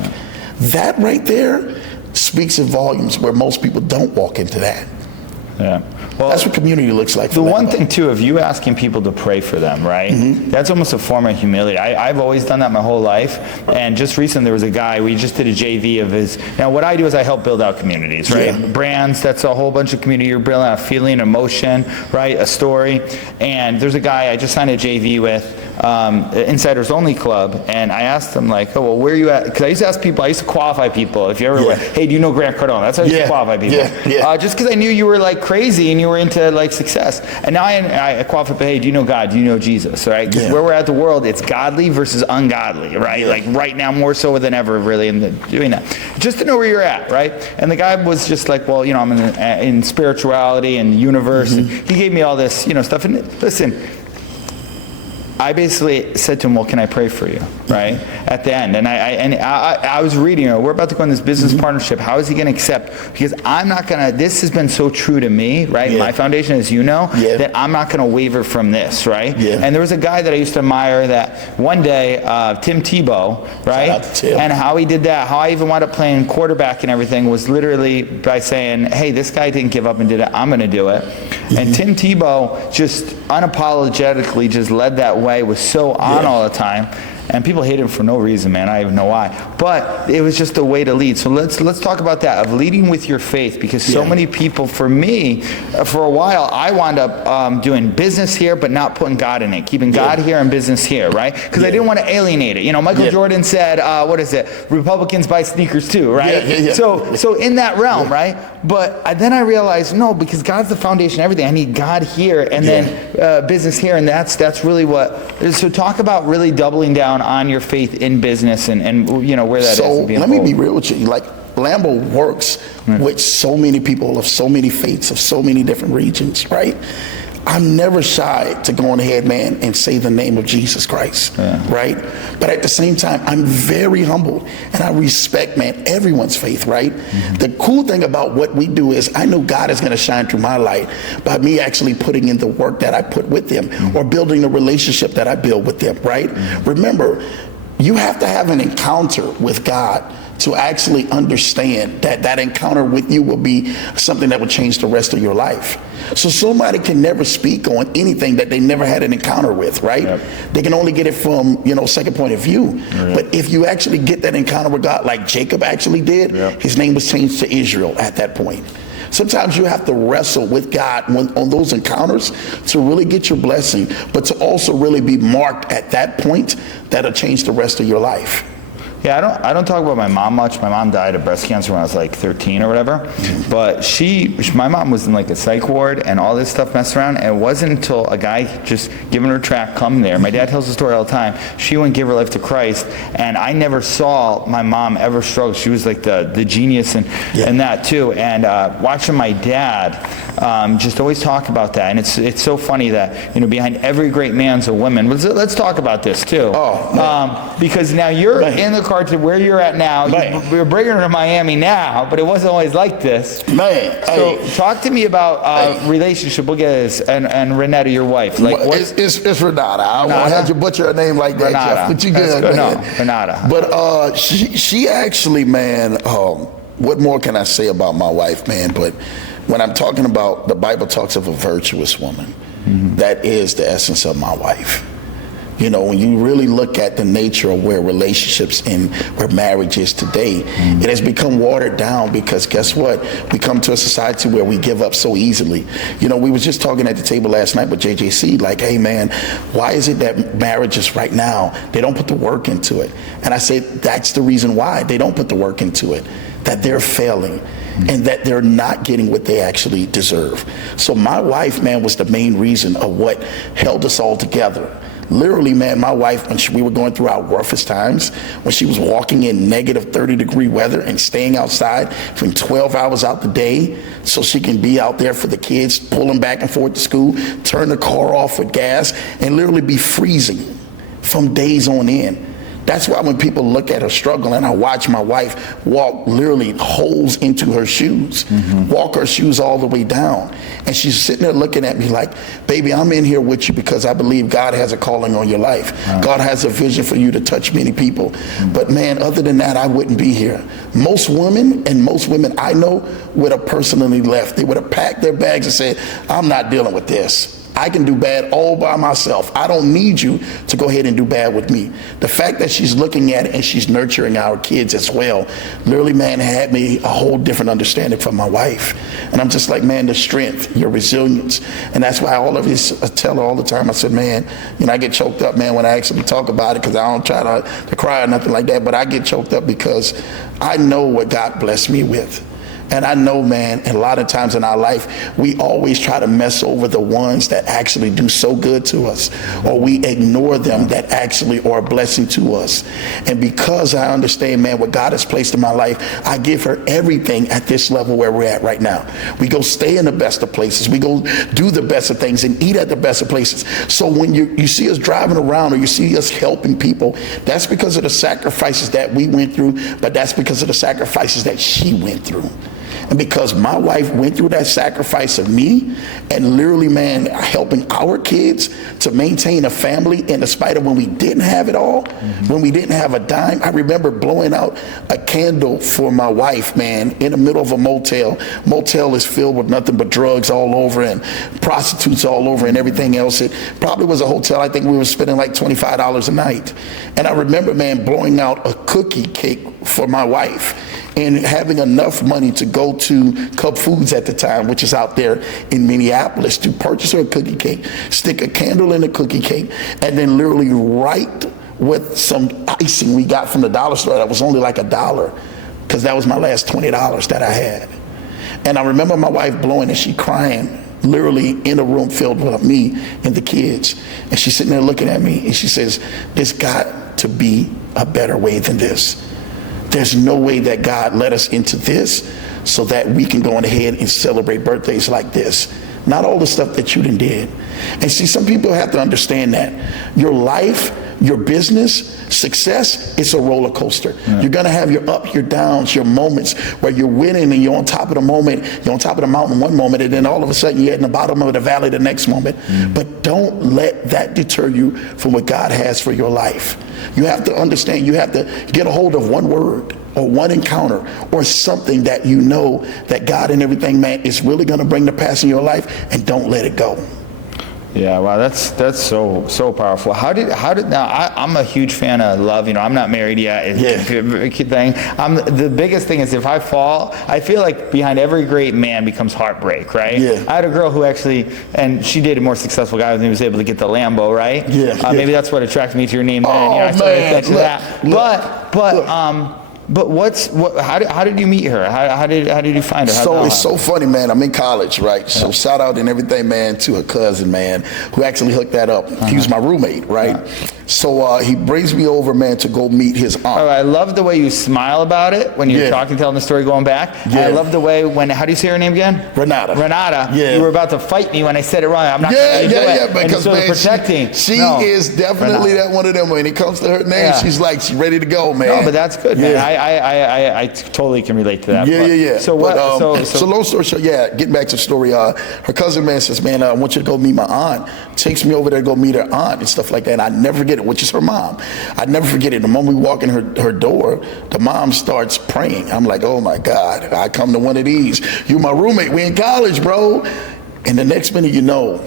That right there speaks in volumes where most people don't walk into that. Well, that's what community looks like. The one thing too, of you asking people to pray for them, right? That's almost a form of humility. I've always done that my whole life. And just recently there was a guy, we just did a JV of his. Now what I do is I help build out communities, right? Brands, that's a whole bunch of community. You're building out a feeling, emotion, right? A story. And there's a guy I just signed a JV with, Insiders Only Club, and I asked him like, oh, well, where are you at? Because I used to ask people, I used to qualify people. If you ever went, hey, do you know Grant Cardone? That's how I used to qualify people. Just because I knew you were like crazy and you were into like success. And now I qualify, hey, do you know God? Do you know Jesus? Right? Because where we're at the world, it's godly versus ungodly, right? Like right now more so than ever, really, in doing that. Just to know where you're at, right? And the guy was just like, well, you know, I'm in spirituality and the universe. And he gave me all this, you know, stuff. And listen, I basically said to him, well, can I pray for you, right? At the end. And I was reading, we're about to go in this business partnership. How is he going to accept? Because I'm not going to, this has been so true to me, right? My foundation, as you know, that I'm not going to waver from this, right? And there was a guy that I used to admire that one day, Tim Tebow, right? Shout out to Tim. And how he did that, how I even wound up playing quarterback and everything was literally by saying, hey, this guy didn't give up and did it. I'm going to do it. And Tim Tebow just unapologetically just led that way, was so on all the time. and people hate him for no reason, man. I don't even know why. But it was just a way to lead. So let's talk about that, of leading with your faith, because so many people, for me, for a while, I wound up doing business here, but not putting God in it, keeping God here and business here, right? Because I didn't want to alienate it. You know, Michael Jordan said, what is it? Republicans buy sneakers too, right? So in that realm, right? But then I realized, no, because God's the foundation of everything. I need God here, and then business here, and that's really what. So talk about really doubling down on your faith in business, and you know where that is. So let me be real with you. Like, Lambo works with so many people of so many faiths, of so many different regions, right? I'm never shy to go on ahead, man, and say the name of Jesus Christ, right? But at the same time, I'm very humble, and I respect, man, everyone's faith, right? The cool thing about what we do is I know God is going to shine through my light by me actually putting in the work that I put with them, or building the relationship that I build with them, right? Remember, you have to have an encounter with God to actually understand that that encounter with you will be something that will change the rest of your life. So somebody can never speak on anything that they never had an encounter with, right? They can only get it from, second point of view. But if you actually get that encounter with God, like Jacob actually did, his name was changed to Israel at that point. Sometimes you have to wrestle with God on those encounters to really get your blessing, but to also really be marked at that point that'll change the rest of your life. Yeah, I don't talk about my mom much. My mom died of breast cancer when I was like 13 or whatever. But my mom was in like a psych ward and all this stuff messed around. And it wasn't until a guy just giving her a tract come there. My dad tells the story all the time. She went and gave her life to Christ. And I never saw my mom ever struggle. She was like the genius in that too. And watching my dad just always talk about that. And it's so funny that, behind every great man's a woman. Let's talk about this too. Because now you're in the to where you're at now. We're bringing her to Miami now, but it wasn't always like this. So talk to me about relationship. We'll get this. And Ronada, your wife. Like it's Ronada. I won't have you butcher her name like that, Jeff, but you good, man. No, Ronada. But she actually, man, what more can I say about my wife, man? But when I'm talking about, the Bible talks of a virtuous woman. That is the essence of my wife. When you really look at the nature of where relationships and where marriage is today, it has become watered down because guess what? We come to a society where we give up so easily. We was just talking at the table last night with JJC, like, hey man, why is it that marriages right now, they don't put the work into it? And I said, that's the reason why they don't put the work into it, that they're failing. And that they're not getting what they actually deserve. So my wife, man, was the main reason of what held us all together. Literally, man, my wife, when we were going through our roughest times, when she was walking in negative 30-degree weather and staying outside for 12 hours out the day so she can be out there for the kids, pulling back and forth to school, turn the car off with gas, and literally be freezing from days on end. That's why when people look at her struggle, and I watch my wife walk literally holes into her shoes, walk her shoes all the way down. And she's sitting there looking at me like, baby, I'm in here with you because I believe God has a calling on your life. God has a vision for you to touch many people. But man, other than that, I wouldn't be here. Most women I know would have personally left. They would have packed their bags and said, I'm not dealing with this. I can do bad all by myself. I don't need you to go ahead and do bad with me. The fact that she's looking at it and she's nurturing our kids as well, literally, man, had me a whole different understanding from my wife. And I'm just like, man, the strength, your resilience. And that's why all of this, I tell her all the time, I said, man, I get choked up, man, when I actually talk about it because I don't try to cry or nothing like that, but I get choked up because I know what God blessed me with. And I know, man, a lot of times in our life, we always try to mess over the ones that actually do so good to us, or we ignore them that actually are a blessing to us. And because I understand, man, what God has placed in my life, I give her everything at this level where we're at right now. We go stay in the best of places. We go do the best of things and eat at the best of places. So when you see us driving around or you see us helping people, that's because of the sacrifices that we went through, but that's because of the sacrifices that she went through. And because my wife went through that sacrifice of me and literally, man, helping our kids to maintain a family in spite of when we didn't have it all, when we didn't have a dime. I remember blowing out a candle for my wife, man, in the middle of a motel. Motel is filled with nothing but drugs all over and prostitutes all over and everything else. It probably was a hotel. I think we were spending like $25 a night. And I remember, man, blowing out a cookie cake for my wife and having enough money to go to Cub Foods at the time, which is out there in Minneapolis, to purchase her a cookie cake, stick a candle in the cookie cake, and then literally write with some icing we got from the dollar store that was only like $1, because that was my last $20 that I had. And I remember my wife blowing and she crying, literally in a room filled with me and the kids. And she's sitting there looking at me and she says, there's got to be a better way than this. There's no way that God led us into this so that we can go on ahead and celebrate birthdays like this. Not all the stuff that you done did. And see, some people have to understand that your life, your business, success, it's a roller coaster. You're gonna have your up, your downs, your moments where you're winning and you're on top of the moment, you're on top of the mountain one moment, and then all of a sudden you're in the bottom of the valley the next moment. But don't let that deter you from what God has for your life. You have to understand, you have to get a hold of one word or one encounter or something that you know that God and everything, man, is really gonna bring to pass in your life, and don't let it go. Yeah, wow, that's so powerful. How did now? I'm a huge fan of love. You know, I'm not married yet. Thing. The biggest thing is if I fall, I feel like behind every great man becomes heartbreak, right? Yeah. I had a girl who actually, and she dated a more successful guy and he was able to get the Lambo, right? Yeah. Maybe that's what attracted me to your name. Oh, man. man. But how did you meet her? How did you find her? So it's so funny, man. I'm in college, right? So shout out and everything, man, to her cousin, man, who actually hooked that up. He was my roommate, right? So he brings me over, man, to go meet his aunt. Oh, I love the way you smile about it when you're talking, telling the story, going back. I love the way how do you say her name again? Ronada. Ronada. Yeah. You were about to fight me when I said it wrong. I'm not going to do it. Because, and so man, protecting. She is definitely that one of them. When it comes to her name, she's ready to go, man. No, but that's good, man. I totally can relate to that. Yeah. So what? So long story short, getting back to the story, her cousin, man, says, man, I want you to go meet my aunt. Takes me over there to go meet her aunt and stuff like that. And I never forget it, which is her mom. I never forget it. The moment we walk in her door, the mom starts praying. I'm like, oh my God, I come to one of these. You my roommate, we in college, bro. And the next minute, you know,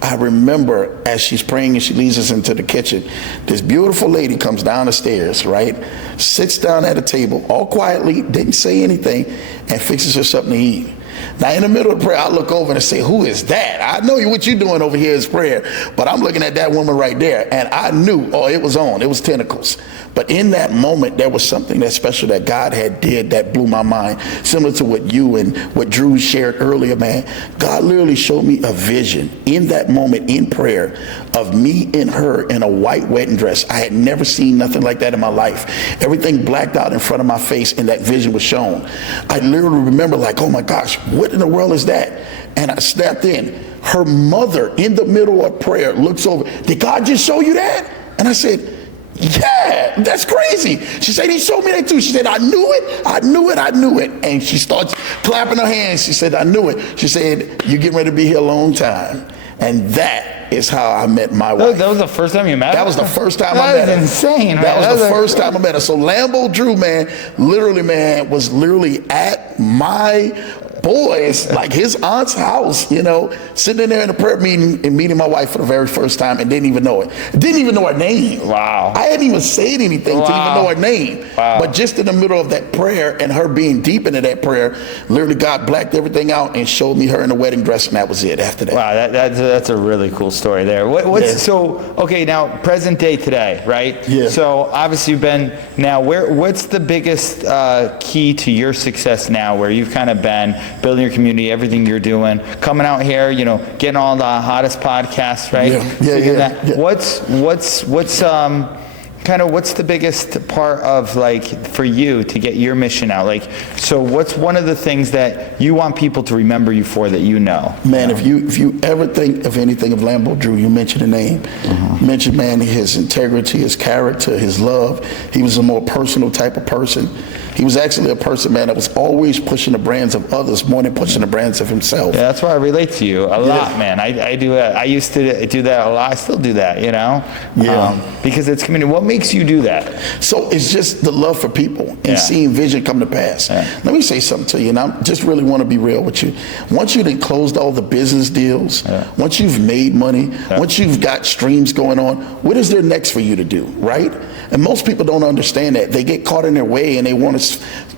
I remember as she's praying and she leads us into the kitchen, this beautiful lady comes down the stairs, right? Sits down at a table, all quietly, didn't say anything, and fixes her something to eat. Now, in the middle of prayer, I look over and say, who is that? I know what you're doing over here is prayer, but I'm looking at that woman right there, and I knew, it was on. It was tentacles. But in that moment, there was something that special that God had did that blew my mind, similar to what you and what Drew shared earlier, man. God literally showed me a vision in that moment in prayer of me and her in a white wedding dress. I had never seen nothing like that in my life. Everything blacked out in front of my face, and that vision was shown. I literally remember like, oh my gosh, what in the world is that? And I snapped in. Her mother, in the middle of prayer, looks over. Did God just show you that? And I said, yeah, that's crazy. She said, he showed me that too. She said, I knew it. And she starts clapping her hands. She said, I knew it. She said, you're getting ready to be here a long time. And that is how I met my wife. That was the first time you met her? That was the first time I met her. That is insane. That was the first time I met her. So Lambo Drew, man, was literally at my boys, like his aunt's house, you know, sitting in there in a prayer meeting and meeting my wife for the very first time and didn't even know it. Didn't even know her name. Wow. I hadn't even said anything to even know her name. Wow. But just in the middle of that prayer and her being deep into that prayer, literally God blacked everything out and showed me her in a wedding dress, and that was it after that. Wow, that's a really cool story there. So, okay, now present day today, right? Yeah. So obviously you've been now, what's the biggest key to your success now, where you've kind of been building your community, everything you're doing, coming out here, you know, getting all the hottest podcasts, right? Yeah. What's kind of what's the biggest part of like for you to get your mission out? Like, so what's one of the things that you want people to remember you for that you know? Man, if you ever think of anything of Lambo Drew, you mention the name. You mention, man, his integrity, his character, his love. He was a more personal type of person. He was actually a person, man, that was always pushing the brands of others more than pushing the brands of himself. Yeah, that's why I relate to you a lot, man. I do that. I used to do that a lot. I still do that, you know? Because it's community. What makes you do that? So it's just the love for people and seeing vision come to pass. Let me say something to you, and I just really want to be real with you. Once you've closed all the business deals, once you've made money, once you've got streams going on, what is there next for you to do, right? And most people don't understand that. They get caught in their way and they want to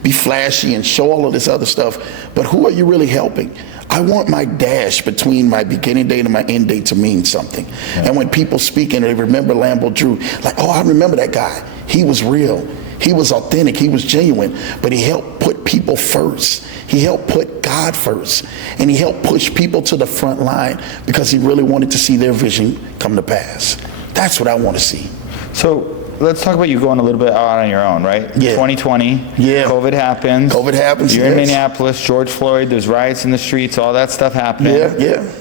be flashy and show all of this other stuff. But who are you really helping? I want my dash between my beginning date and my end date to mean something. And when people speak and they remember Lambo Drew, like, oh, I remember that guy. He was real. He was authentic. He was genuine. But he helped put people first. He helped put God first. And he helped push people to the front line because he really wanted to see their vision come to pass. That's what I want to see. So let's talk about you going a little bit out on your own, right? Yeah. 2020. Yeah. COVID happens. COVID happens. You're in Minneapolis, George Floyd, there's riots in the streets, all that stuff happening. Yeah.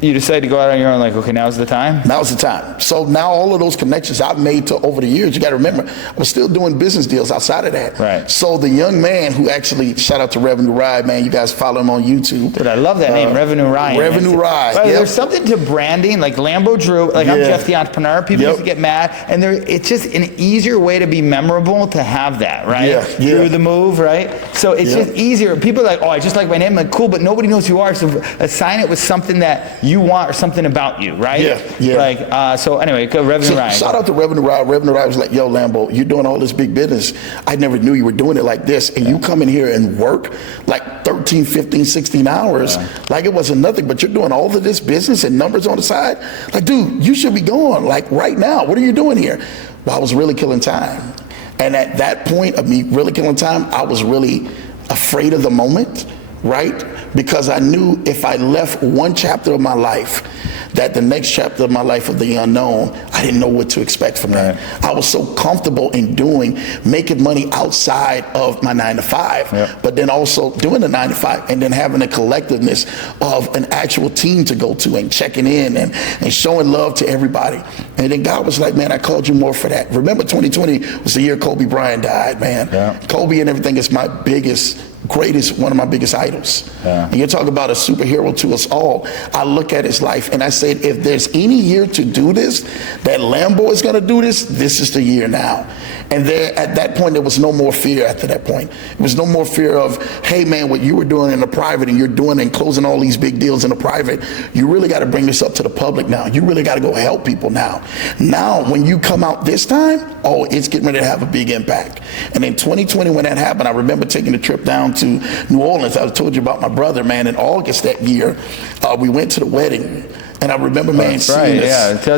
You decided to go out on your own, like, okay, now's the time? Now's the time. So now all of those connections I've made to over the years, you got to remember, I was still doing business deals outside of that. Right. So the young man who actually, shout out to Revenue Ride, man, you guys follow him on YouTube. Dude, I love that name, Revenue Ride. Revenue Ride. Right, there's something to branding, like Lambo Drew, like I'm Jeff the Entrepreneur, people used to get mad, and it's just an easier way to be memorable to have that, right? Drew the move, right? So it's just easier. People are like, oh, I just like my name, like, cool, but nobody knows who you are, so assign it with something that you want or something about you, right? Like, so anyway, go Revenue Ride. Shout out to Revenue Ride. Revenue Ride was like, yo, Lambo, you're doing all this big business. I never knew you were doing it like this. And you come in here and work like 13, 15, 16 hours, like it wasn't nothing, but you're doing all of this business and numbers on the side. Like, dude, you should be going like right now. What are you doing here? Well, I was really killing time. And at that point of me really killing time, I was really afraid of the moment, right? Because I knew if I left one chapter of my life, that the next chapter of my life of the unknown, I didn't know what to expect from that. I was so comfortable in making money outside of my 9 to 5, but then also doing the 9 to 5 and then having a collectiveness of an actual team to go to and checking in and showing love to everybody. And then God was like, man, I called you more for that. Remember 2020 was the year Kobe Bryant died, man. Kobe and everything is my one of my biggest idols. And you're talking about a superhero to us all. I look at his life and I said, if there's any year to do this, that Lambo is going to do this, this is the year now. And there, at that point, there was no more fear after that point. There was no more fear of, hey, man, what you were doing in the private and you're doing and closing all these big deals in the private, you really got to bring this up to the public now. You really got to go help people now. Now, when you come out this time, oh, it's getting ready to have a big impact. And in 2020, when that happened, I remember taking a trip down to New Orleans. I told you about my brother, man, in August that year. We went to the wedding. And I remember, man, seeing this. So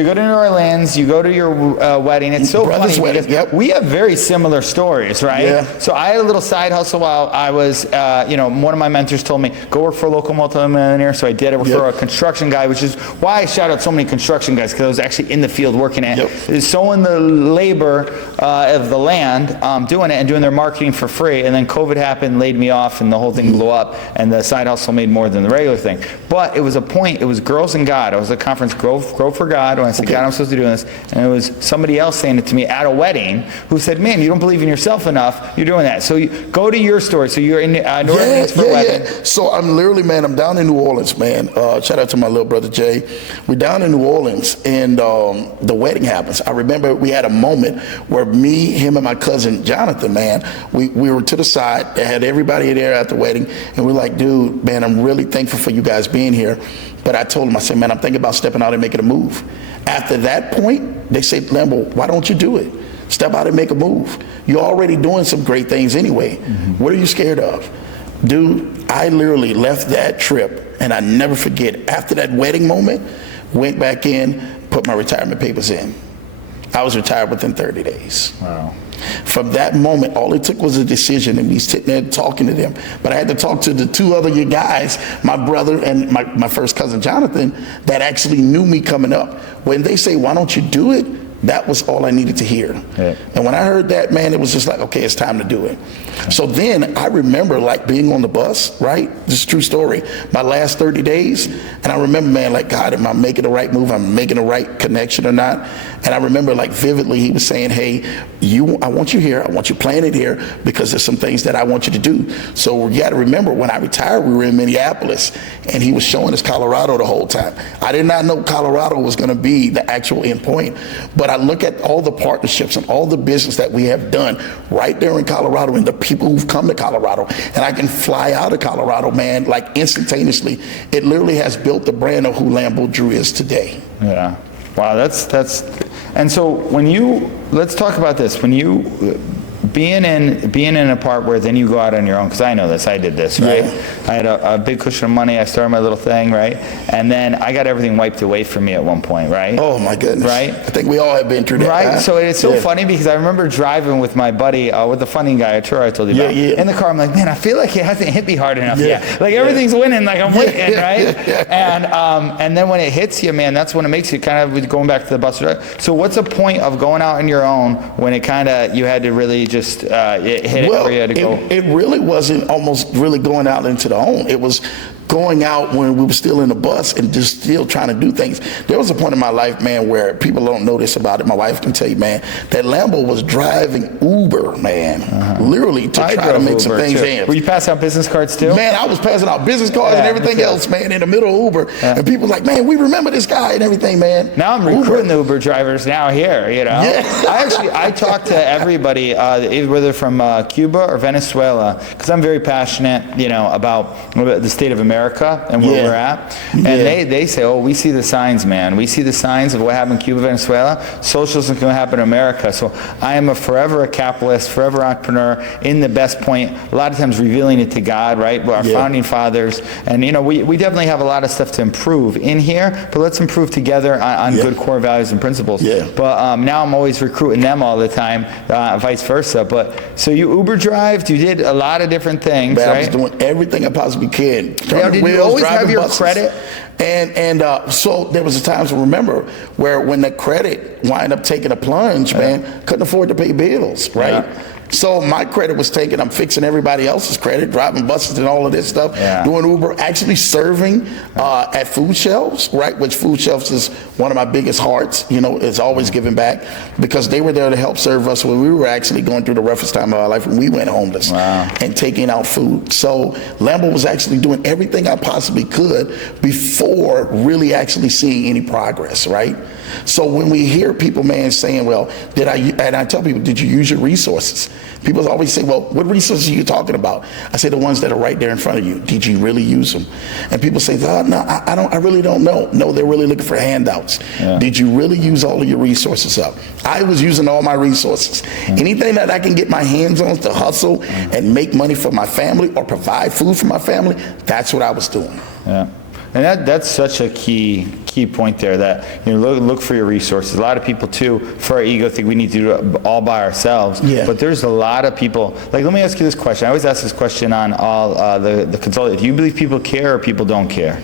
you go to New Orleans, you go to your wedding. It's so funny because we have very similar stories, right? So I had a little side hustle while I was, one of my mentors told me, go work for a local multimillionaire. So I did. I worked for a construction guy, which is why I shout out so many construction guys, because I was actually in the field working at it. Sowing the labor of the land, doing it and doing their marketing for free. And then COVID happened, laid me off, and the whole thing blew up. And the side hustle made more than the regular thing. But it was a point, it was Girls and God. I was at a conference, Grow for God, when I said, God, I'm supposed to do this. And it was somebody else saying it to me at a wedding who said, man, you don't believe in yourself enough, you're doing that. So you go to your story. So you're in New Orleans for a wedding. So I'm literally, man, I'm down in New Orleans, man. Shout out to my little brother, Jay. We're down in New Orleans, and the wedding happens. I remember we had a moment where me, him, and my cousin, Jonathan, man, we were to the side. They had everybody there at the wedding, and we're like, dude, man, I'm really thankful for you guys being here. But I told him, I said, man, I'm thinking about stepping out and making a move. After that point, they said, Lambo, why don't you do it? Step out and make a move. You're already doing some great things anyway. What are you scared of? Dude, I literally left that trip, and I never forget, after that wedding moment, went back in, put my retirement papers in. I was retired within 30 days. Wow. From that moment, all it took was a decision and me sitting there talking to them. But I had to talk to the two other guys, my brother and my first cousin, Jonathan, that actually knew me coming up. When they say, why don't you do it? That was all I needed to hear. Yeah. And when I heard that, man, it was just like, okay, it's time to do it. So then I remember like being on the bus, right? This is a true story. My last 30 days. And I remember, man, like, God, am I making the right move? Am I making the right connection or not? And I remember like vividly, he was saying, hey, I want you here. I want you planted here because there's some things that I want you to do. So you got to remember when I retired, we were in Minneapolis and he was showing us Colorado the whole time. I did not know Colorado was going to be the actual end point, but I look at all the partnerships and all the business that we have done right there in Colorado and the people who've come to Colorado, and I can fly out of Colorado, man, like instantaneously. It literally has built the brand of who Lambo Drew is today. Yeah. Wow, that's, and so let's talk about this. When you, being in a part where then you go out on your own, because I know this, I did this, right? Yeah. I had a big cushion of money, I started my little thing, right? And then I got everything wiped away from me at one point, right? Oh my goodness. Right? I think we all have been through that. Right? Huh? So it's so funny because I remember driving with my buddy, with the funny guy, a tour I told you about. In the car, I'm like, man, I feel like it hasn't hit me hard enough yet. Like everything's winning, like I'm waiting, right? And then when it hits you, man, that's when it makes you kind of going back to the bus drive. So what's the point of going out on your own when it kind of, you had to really just hit it where you had to go? It really wasn't almost really going out into the home. It was going out when we were still in the bus and just still trying to do things. There was a point in my life, man, where people don't know this about it. My wife can tell you, man, that Lambo was driving Uber, man, literally to try to make some things happen. Were you passing out business cards too? Man, I was passing out business cards and everything else, man, in the middle of Uber. And people were like, man, we remember this guy and everything, man. Now I'm recruiting the Uber drivers now here, you know. I talk to everybody, whether from Cuba or Venezuela, because I'm very passionate, you know, about the state of America and where we're at. And they say, oh, we see the signs, man. We see the signs of what happened in Cuba, Venezuela. Socialism can happen in America. So I am forever a capitalist, forever entrepreneur, in the best point, a lot of times revealing it to God, right? Our founding fathers. And, you know, we definitely have a lot of stuff to improve in here, but let's improve together on good core values and principles. But now I'm always recruiting them all the time, vice versa. But so you Uber drived, you did a lot of different things, right? I was doing everything I possibly can. Did you always have your credit? And so there was a times, remember, where when the credit wind up taking a plunge, man, couldn't afford to pay bills, right? So my credit was taken. I'm fixing everybody else's credit, driving buses and all of this stuff, doing Uber, actually serving at food shelves, right? Which food shelves is one of my biggest hearts, you know, is always giving back, because they were there to help serve us when we were actually going through the roughest time of our life when we went homeless and taking out food. So Lambo was actually doing everything I possibly could before really actually seeing any progress, right? So when we hear people, man, saying, well, and I tell people, did you use your resources? People always say, well, what resources are you talking about? I say, the ones that are right there in front of you. Did you really use them? And people say, oh, no, I really don't know. No, they're really looking for handouts. Did you really use all of your resources up? I was using all my resources. Anything that I can get my hands on to hustle and make money for my family or provide food for my family, that's what I was doing. And that's such a key point there, that, you know, look for your resources. A lot of people too, for our ego, think we need to do it all by ourselves. But there's a lot of people. Like, let me ask you this question. I always ask this question on all the consultants. Do you believe people care or people don't care?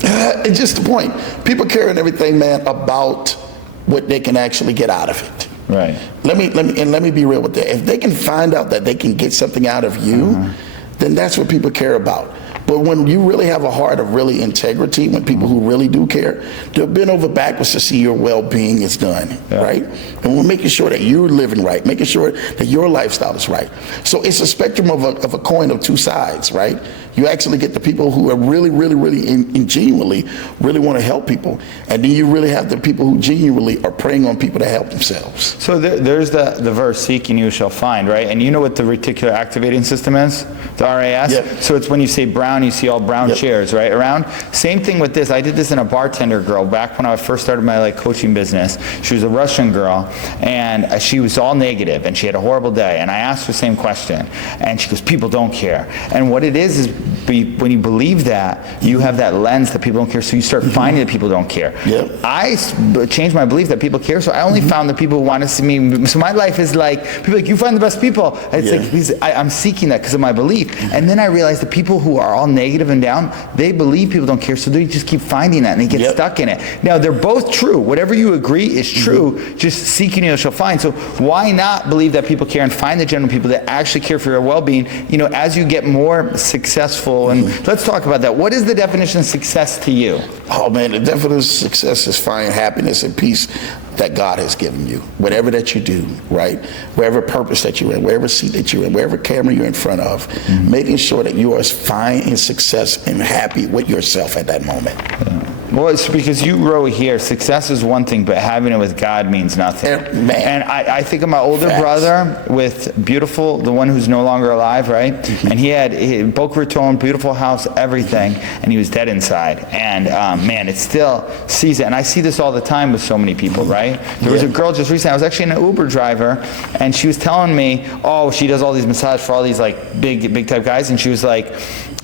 It's just the point. People care and everything, man, about what they can actually get out of it. Right. Let me be real with that. If they can find out that they can get something out of you, then that's what people care about. But when you really have a heart of really integrity, when people who really do care, they'll bend over backwards to see your well-being is done, right? And we're making sure that you're living right, making sure that your lifestyle is right. So it's a spectrum of a coin of two sides, right? You actually get the people who are really, really, really and genuinely really want to help people. And then you really have the people who genuinely are preying on people to help themselves. So there's the verse, seek and you shall find, right? And you know what the reticular activating system is? The RAS? So it's when you say brown, you see all brown chairs, right, around. Same thing with this. I did this in a bartender girl back when I first started my coaching business. She was a Russian girl, and she was all negative, and she had a horrible day. And I asked her the same question, and she goes, people don't care. And what it is when you believe that, you have that lens that people don't care, so you start finding that people don't care. Yep. I changed my belief that people care, so I only found the people who want to see me. So my life is like, people are like, you find the best people. And it's like, I'm seeking that because of my belief. And then I realized the people who are all negative and down, they believe people don't care, so they just keep finding that and they get stuck in it. Now, they're both true. Whatever you agree is true. Just seeking you shall find. So why not believe that people care and find the general people that actually care for your well-being, as you get more successful? And let's talk about that. What is the definition of success to you? Oh man, the definition of success is finding happiness and peace that God has given you. Whatever that you do, right? Wherever purpose that you're in, wherever seat that you're in, wherever camera you're in front of, making sure that you are fine in success and happy with yourself at that moment. Well, it's because you wrote here, success is one thing, but having it with God means nothing. And I think of my older brother with beautiful, the one who's no longer alive, right? And he had Boca Raton, beautiful house, everything, and he was dead inside. And man, it still sees it. And I see this all the time with so many people, right? There was a girl just recently, I was actually an Uber driver, and she was telling me, oh, she does all these massages for all these like big type guys, and she was like,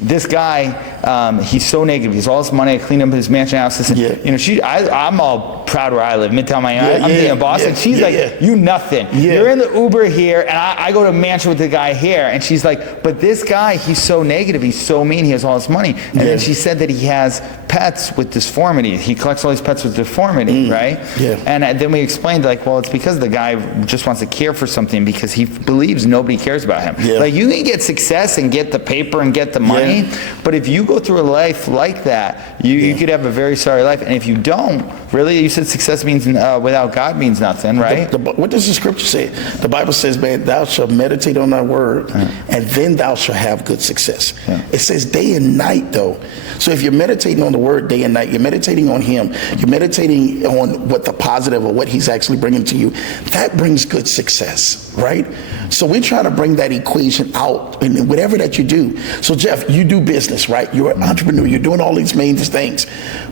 this guy, he's so negative. He has all this money. I cleaned up his mansion house. I'm all proud where I live, Midtown Miami. I'm being a boss, and she's like, you nothing. You're in the Uber here, and I go to a mansion with the guy here, and she's like, but this guy, he's so negative. He's so mean. He has all this money. And then she said that he has pets with deformity. He collects all these pets with deformity, right? And then we explained, like, well, it's because the guy just wants to care for something because he believes nobody cares about him. Like, you can get success and get the paper and get the money, but if you go through a life like that, you could have a very sorry life. And if you don't, really, you said success means without God means nothing, right? What does the scripture say? The Bible says, man, thou shalt meditate on thy word, and then thou shalt have good success. It says day and night, though. So if you're meditating on the word day and night, you're meditating on him, you're meditating on what the positive or what he's actually bringing to you, that brings good success, right? So we try to bring that equation out in whatever that you do. So Jeff, you do business, right? You're an entrepreneur, you're doing all these main things.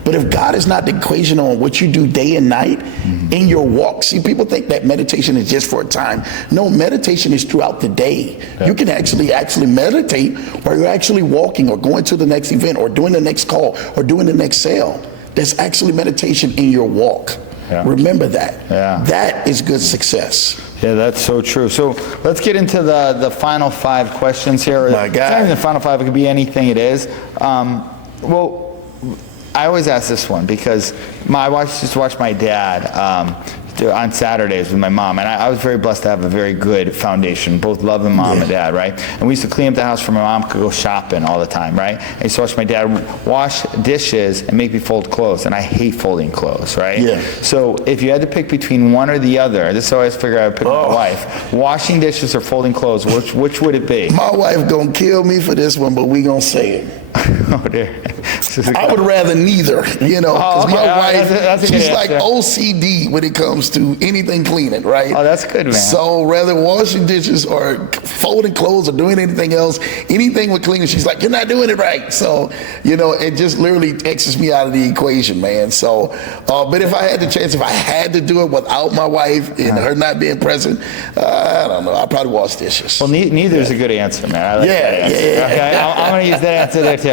But if God is not the equation on what you do day and night in your walk, see, people think that meditation is just for a time. No, meditation is throughout the day. You can actually meditate while you're actually walking or going to the next event or doing the next call or doing the next sale. There's actually meditation in your walk. Remember that. That is good success. Yeah, that's so true. So let's get into the final 5 questions here. My God. It's not even the final 5, it could be anything it is. Well, I always ask this one because I used to watch my dad on Saturdays with my mom, and I was very blessed to have a very good foundation, both love and mom and dad, right? And we used to clean up the house for my mom could go shopping all the time, right? I used to watch my dad wash dishes and make me fold clothes, and I hate folding clothes, right? So if you had to pick between one or the other, this is how I figured I would pick my wife. Washing dishes or folding clothes, which would it be? My wife gonna kill me for this one, but we gonna say it. Oh, dear. I would rather neither, because my wife, she's like OCD when it comes to anything cleaning, right? Oh, that's good, man. So rather washing dishes or folding clothes or doing anything else, anything with cleaning, she's like, you're not doing it right. So, it just literally X's me out of the equation, man. So, but if I had the chance, if I had to do it without my wife and her not being present, I don't know, I'd probably wash dishes. Well, neither is a good answer, man. I like that answer. Okay, I'm going to use that answer there, too.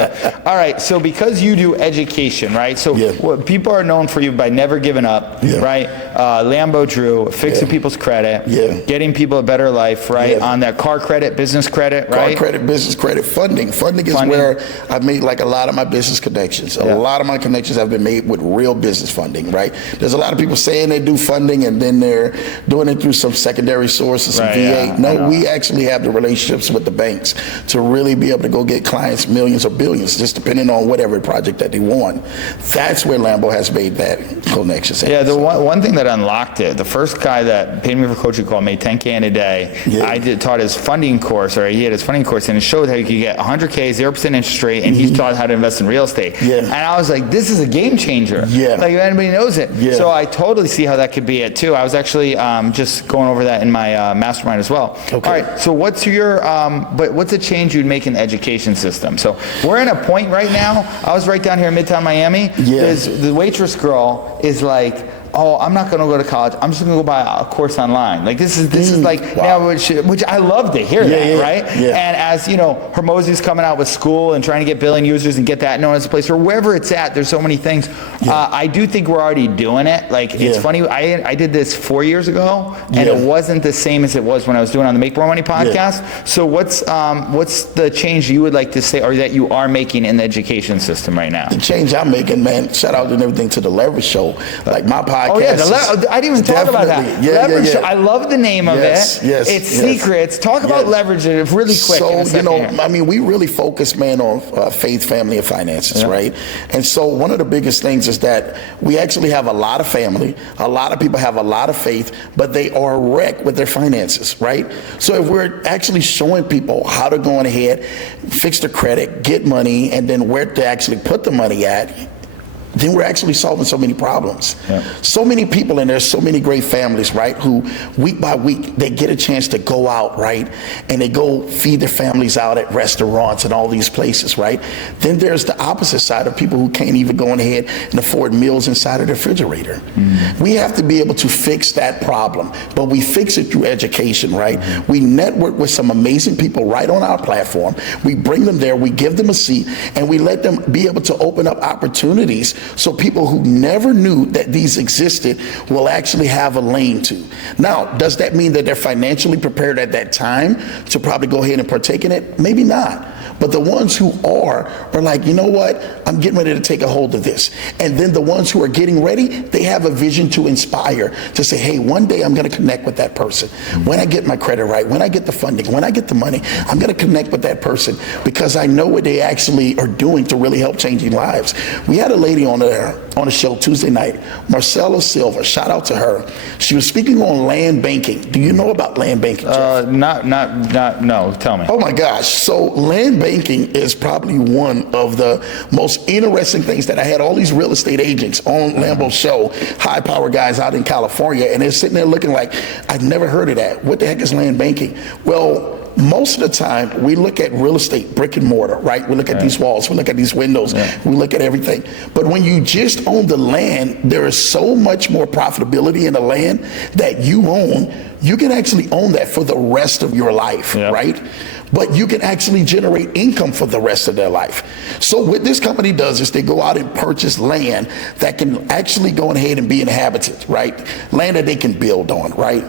All right, so because you do education, right? So what people are known for you by never giving up, right? Lambo Drew, fixing people's credit, getting people a better life, right? On that car credit, business credit, right? Car credit, business credit, funding. Funding is where I've made like a lot of my business connections. A lot of my connections have been made with real business funding, right? There's a lot of people saying they do funding and then they're doing it through some secondary sources, some VA. No, we actually have the relationships with the banks to really be able to go get clients millions or billions, just depending on whatever project that they want. That's where Lambo has made that connection. Yeah, the one thing that unlocked it, the first guy that paid me for coaching call made $10K in a day. I taught his funding course, or he had his funding course, and it showed how you could get $100K, 0% interest rate, and he taught how to invest in real estate. And I was like, this is a game changer. Like, anybody knows it. So I totally see how that could be it too. I was actually just going over that in my mastermind as well. All right, so what's your, what's a change you'd make in the education system? So we're in a point right now, I was right down here in Midtown Miami, the waitress girl is like, oh, I'm not going to go to college. I'm just going to go buy a course online. Like this is like, now, which I love to hear that, right? Yeah. And as you know, Hermosi's coming out with Skool and trying to get billion users and get that known as a place, or wherever it's at, there's so many things. I do think we're already doing it. Like it's funny, I did this 4 years ago, and it wasn't the same as it was when I was doing on the Make More Money podcast. So what's the change you would like to say, or that you are making in the education system right now? The change I'm making, man, shout out and everything to the Leverage Show. Like my podcast. Oh yeah, I didn't even talk about that. Leverage Show. I love the name of it. Yes. It's secrets. Talk about leverage it really quick. So, I mean, we really focus, man, on faith, family, and finances, right? And so one of the biggest things is that we actually have a lot of family. A lot of people have a lot of faith, but they are wrecked with their finances, right? So if we're actually showing people how to go on ahead, fix their credit, get money, and then where to actually put the money at, then we're actually solving so many problems. So many people, and there's so many great families, right, who week by week, they get a chance to go out, right, and they go feed their families out at restaurants and all these places, right? Then there's the opposite side of people who can't even go on ahead and afford meals inside of the refrigerator. We have to be able to fix that problem, but we fix it through education, right? We network with some amazing people right on our platform. We bring them there, we give them a seat, and we let them be able to open up opportunities so people who never knew that these existed will actually have a lane to. Now, does that mean that they're financially prepared at that time to probably go ahead and partake in it? Maybe not. But the ones who are like, you know what, I'm getting ready to take a hold of this. And then the ones who are getting ready, they have a vision to inspire, to say, hey, one day I'm going to connect with that person. When I get my credit right, when I get the funding, when I get the money, I'm going to connect with that person because I know what they actually are doing to really help changing lives. We had a lady on a show Tuesday night, Marcella Silva, shout out to her. She was speaking on land banking. Do you know about land banking, Jeff? No, tell me. Oh my gosh. So land banking is probably one of the most interesting things that I had all these real estate agents on Lambo's show, high power guys out in California, and they're sitting there looking like, I've never heard of that. What the heck is land banking? Well, most of the time we look at real estate, brick and mortar, right? We look at these walls, we look at these windows, we look at everything. But when you just own the land, there is so much more profitability in the land that you own. You can actually own that for the rest of your life, right? But you can actually generate income for the rest of their life. So what this company does is they go out and purchase land that can actually go ahead and be inhabited, right? Land that they can build on, right?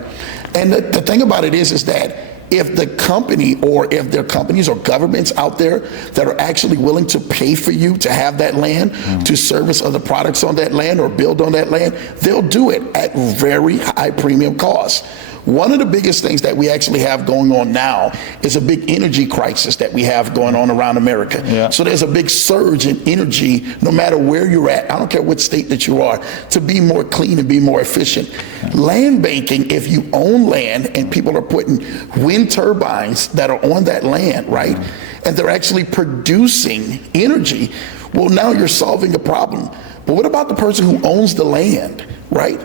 And the thing about it is that if the company, or if there are companies or governments out there that are actually willing to pay for you to have that land, to service other products on that land or build on that land, they'll do it at very high premium cost. One of the biggest things that we actually have going on now is a big energy crisis that we have going on around America. So there's a big surge in energy, no matter where you're at. I don't care what state that you are, to be more clean and be more efficient. Land banking, if you own land and people are putting wind turbines that are on that land, right? And they're actually producing energy, well, now you're solving a problem. But what about the person who owns the land, right?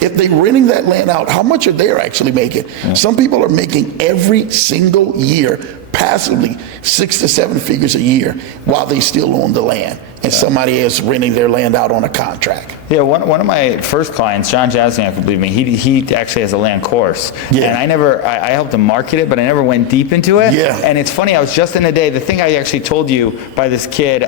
If they're renting that land out, how much are they actually making? Some people are making every single year passively 6 to 7 figures a year while they still own the land, and somebody is renting their land out on a contract. Yeah, one of my first clients, John Jasniak, believe me, he actually has a land course. And I helped him market it, but I never went deep into it. And it's funny, I was just in the day, the thing I actually told you by this kid,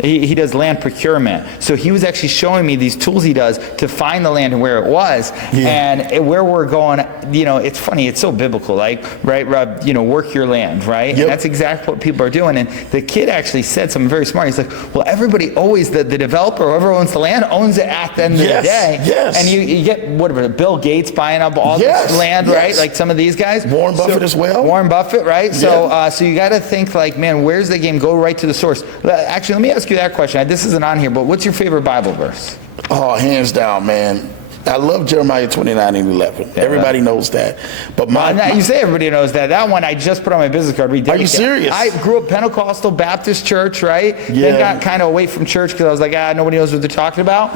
he does land procurement. So he was actually showing me these tools he does to find the land and where it was. And where we're going, it's funny, it's so biblical, like, right, Rob, work your land, right? And that's exactly what people are doing. And the kid actually said something very smart. He's like, well, everybody always, the developer, whoever owns the land, owns it at the end of the day. And you get, whatever, Bill Gates buying up all this land, right? Like some of these guys. Warren Buffett as well. Warren Buffett, right? So you got to think like, man, where's the game? Go right to the source. Actually, let me ask you that question. This isn't on here, but what's your favorite Bible verse? Oh, hands down, man. I love Jeremiah 29:11. Everybody knows that. But you say everybody knows that. That one I just put on my business card. Are you serious? I grew up Pentecostal Baptist church, right? Then got kind of away from church because I was like, nobody knows what they're talking about.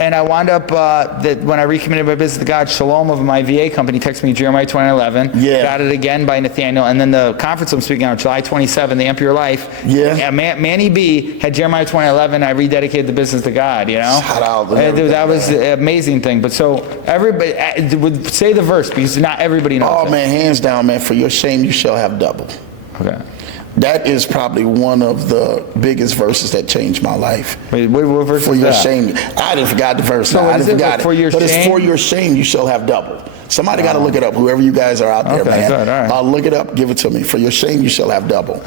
And I wound up, that when I recommitted my business to God, Shalom of my VA company texted me Jeremiah 20:11. Yeah. Got it again by Nathaniel. And then the conference I'm speaking on, July 27, The Amp of Your Life. Yeah. Manny B had Jeremiah 20:11. I rededicated the business to God, you know? Shout out to That was an amazing thing. But so everybody, would say the verse because not everybody knows Oh, it. man, hands down, man, for your shame you shall have double. Okay. That is probably one of the biggest verses that changed my life. Wait, what verse For is your that? shame. I didn't forgot the verse. No, I what is didn't it? forgot it. For your But it's shame? for your shame you shall have double. Somebody got to look it up, whoever you guys are out there, Okay, man. good, all right. Look it up, give it to me. For your shame you shall have double.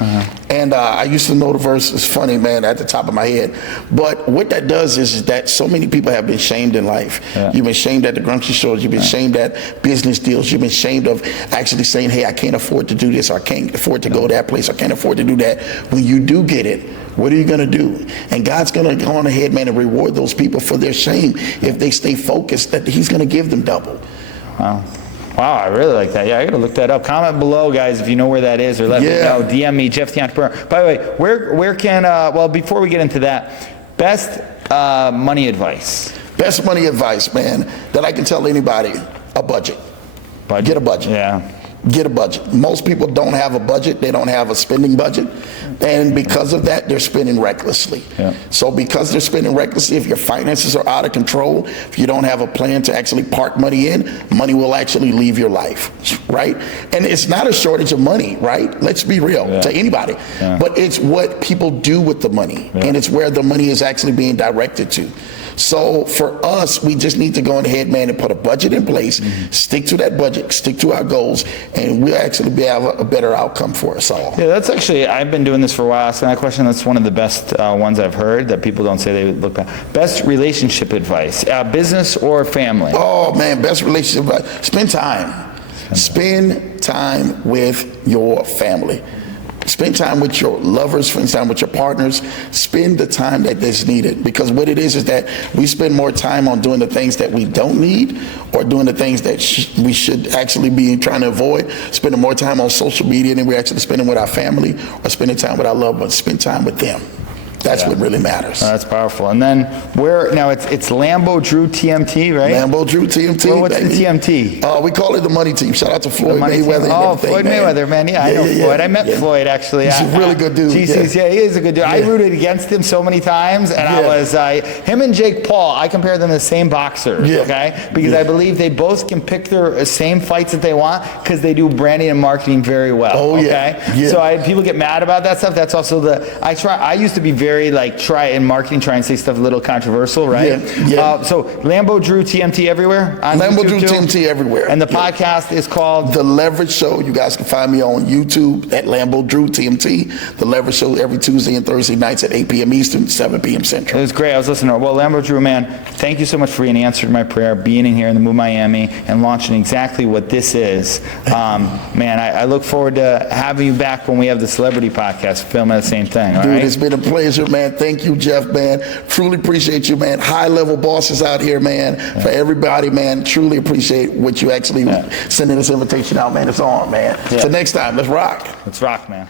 And I used to know the verse. It's funny, man, at the top of my head. But what that does is that so many people have been shamed in life. Yeah. You've been shamed at the grocery stores. You've been shamed at business deals. You've been shamed of actually saying, hey, I can't afford to do this. Or I can't afford to go that place. I can't afford to do that. When you do get it, what are you going to do? And God's going to go on ahead, man, and reward those people for their shame if they stay focused, that he's going to give them double. Wow. Wow, I really like that. Yeah, I got to look that up. Comment below, guys, if you know where that is, or let me know. DM me, Jeff the Entrepreneur. By the way, where can, well, before we get into that, best money advice? Best money advice, man, that I can tell anybody, a budget. Get a budget. Yeah. Get a budget. Most people don't have a budget. They don't have a spending budget. And because of that, they're spending recklessly. Yeah. So because they're spending recklessly, if your finances are out of control, if you don't have a plan to actually park money in, money will actually leave your life, right? And it's not a shortage of money, right? Let's be real to anybody. Yeah. But it's what people do with the money. And it's where the money is actually being directed to. So for us, we just need to go ahead, man, and put a budget in place, stick to that budget, stick to our goals, and we'll actually have a better outcome for us all. Yeah, that's actually, I've been doing this for a while, asking that question. That's one of the best ones I've heard that people don't say they would look at. Best relationship advice, business or family? Oh, man, best relationship advice. Spend time. Spend time with your family. Spend time with your lovers, spend time with your partners, spend the time that is needed. Because what it is that we spend more time on doing the things that we don't need or doing the things that we should actually be trying to avoid, spending more time on social media than we're actually spending with our family or spending time with our loved ones. Spend time with them. That's what really matters. That's powerful. And then now it's Lambo Drew TMT, right? Lambo Drew TMT. Well, what's baby. the TMT? We call it the money team. Shout out to Floyd Mayweather. And oh, everything, Floyd man. Mayweather, man. Yeah, I know Floyd. I met Floyd, actually. He's a really good dude. Jesus, yeah, he is a good dude. I rooted against him so many times, and I was, him and Jake Paul, I compare them to the same boxers, okay? Because I believe they both can pick their same fights that they want because they do branding and marketing very well, okay? So people get mad about that stuff. That's also I used to be very, in marketing, try and say stuff a little controversial, right? So Lambo Drew TMT everywhere? On Lambo YouTube Drew too? TMT everywhere. And the podcast is called? The Leverage Show. You guys can find me on YouTube at Lambo Drew TMT. The Leverage Show every Tuesday and Thursday nights at 8 p.m. Eastern, 7 p.m. Central. It was great. I was listening. Well, Lambo Drew, man, thank you so much for being answered my prayer, being in here in the Move Miami, and launching exactly what this is. Man, I look forward to having you back when we have the Celebrity Podcast, filming the same thing. Dude, it's been a pleasure, man. Thank you, Jeff, man. Truly appreciate you, man. High-level bosses out here, man. For everybody, man. Truly appreciate what you actually sending this invitation out, man. It's on, man. Till next time, let's rock. Let's rock, man.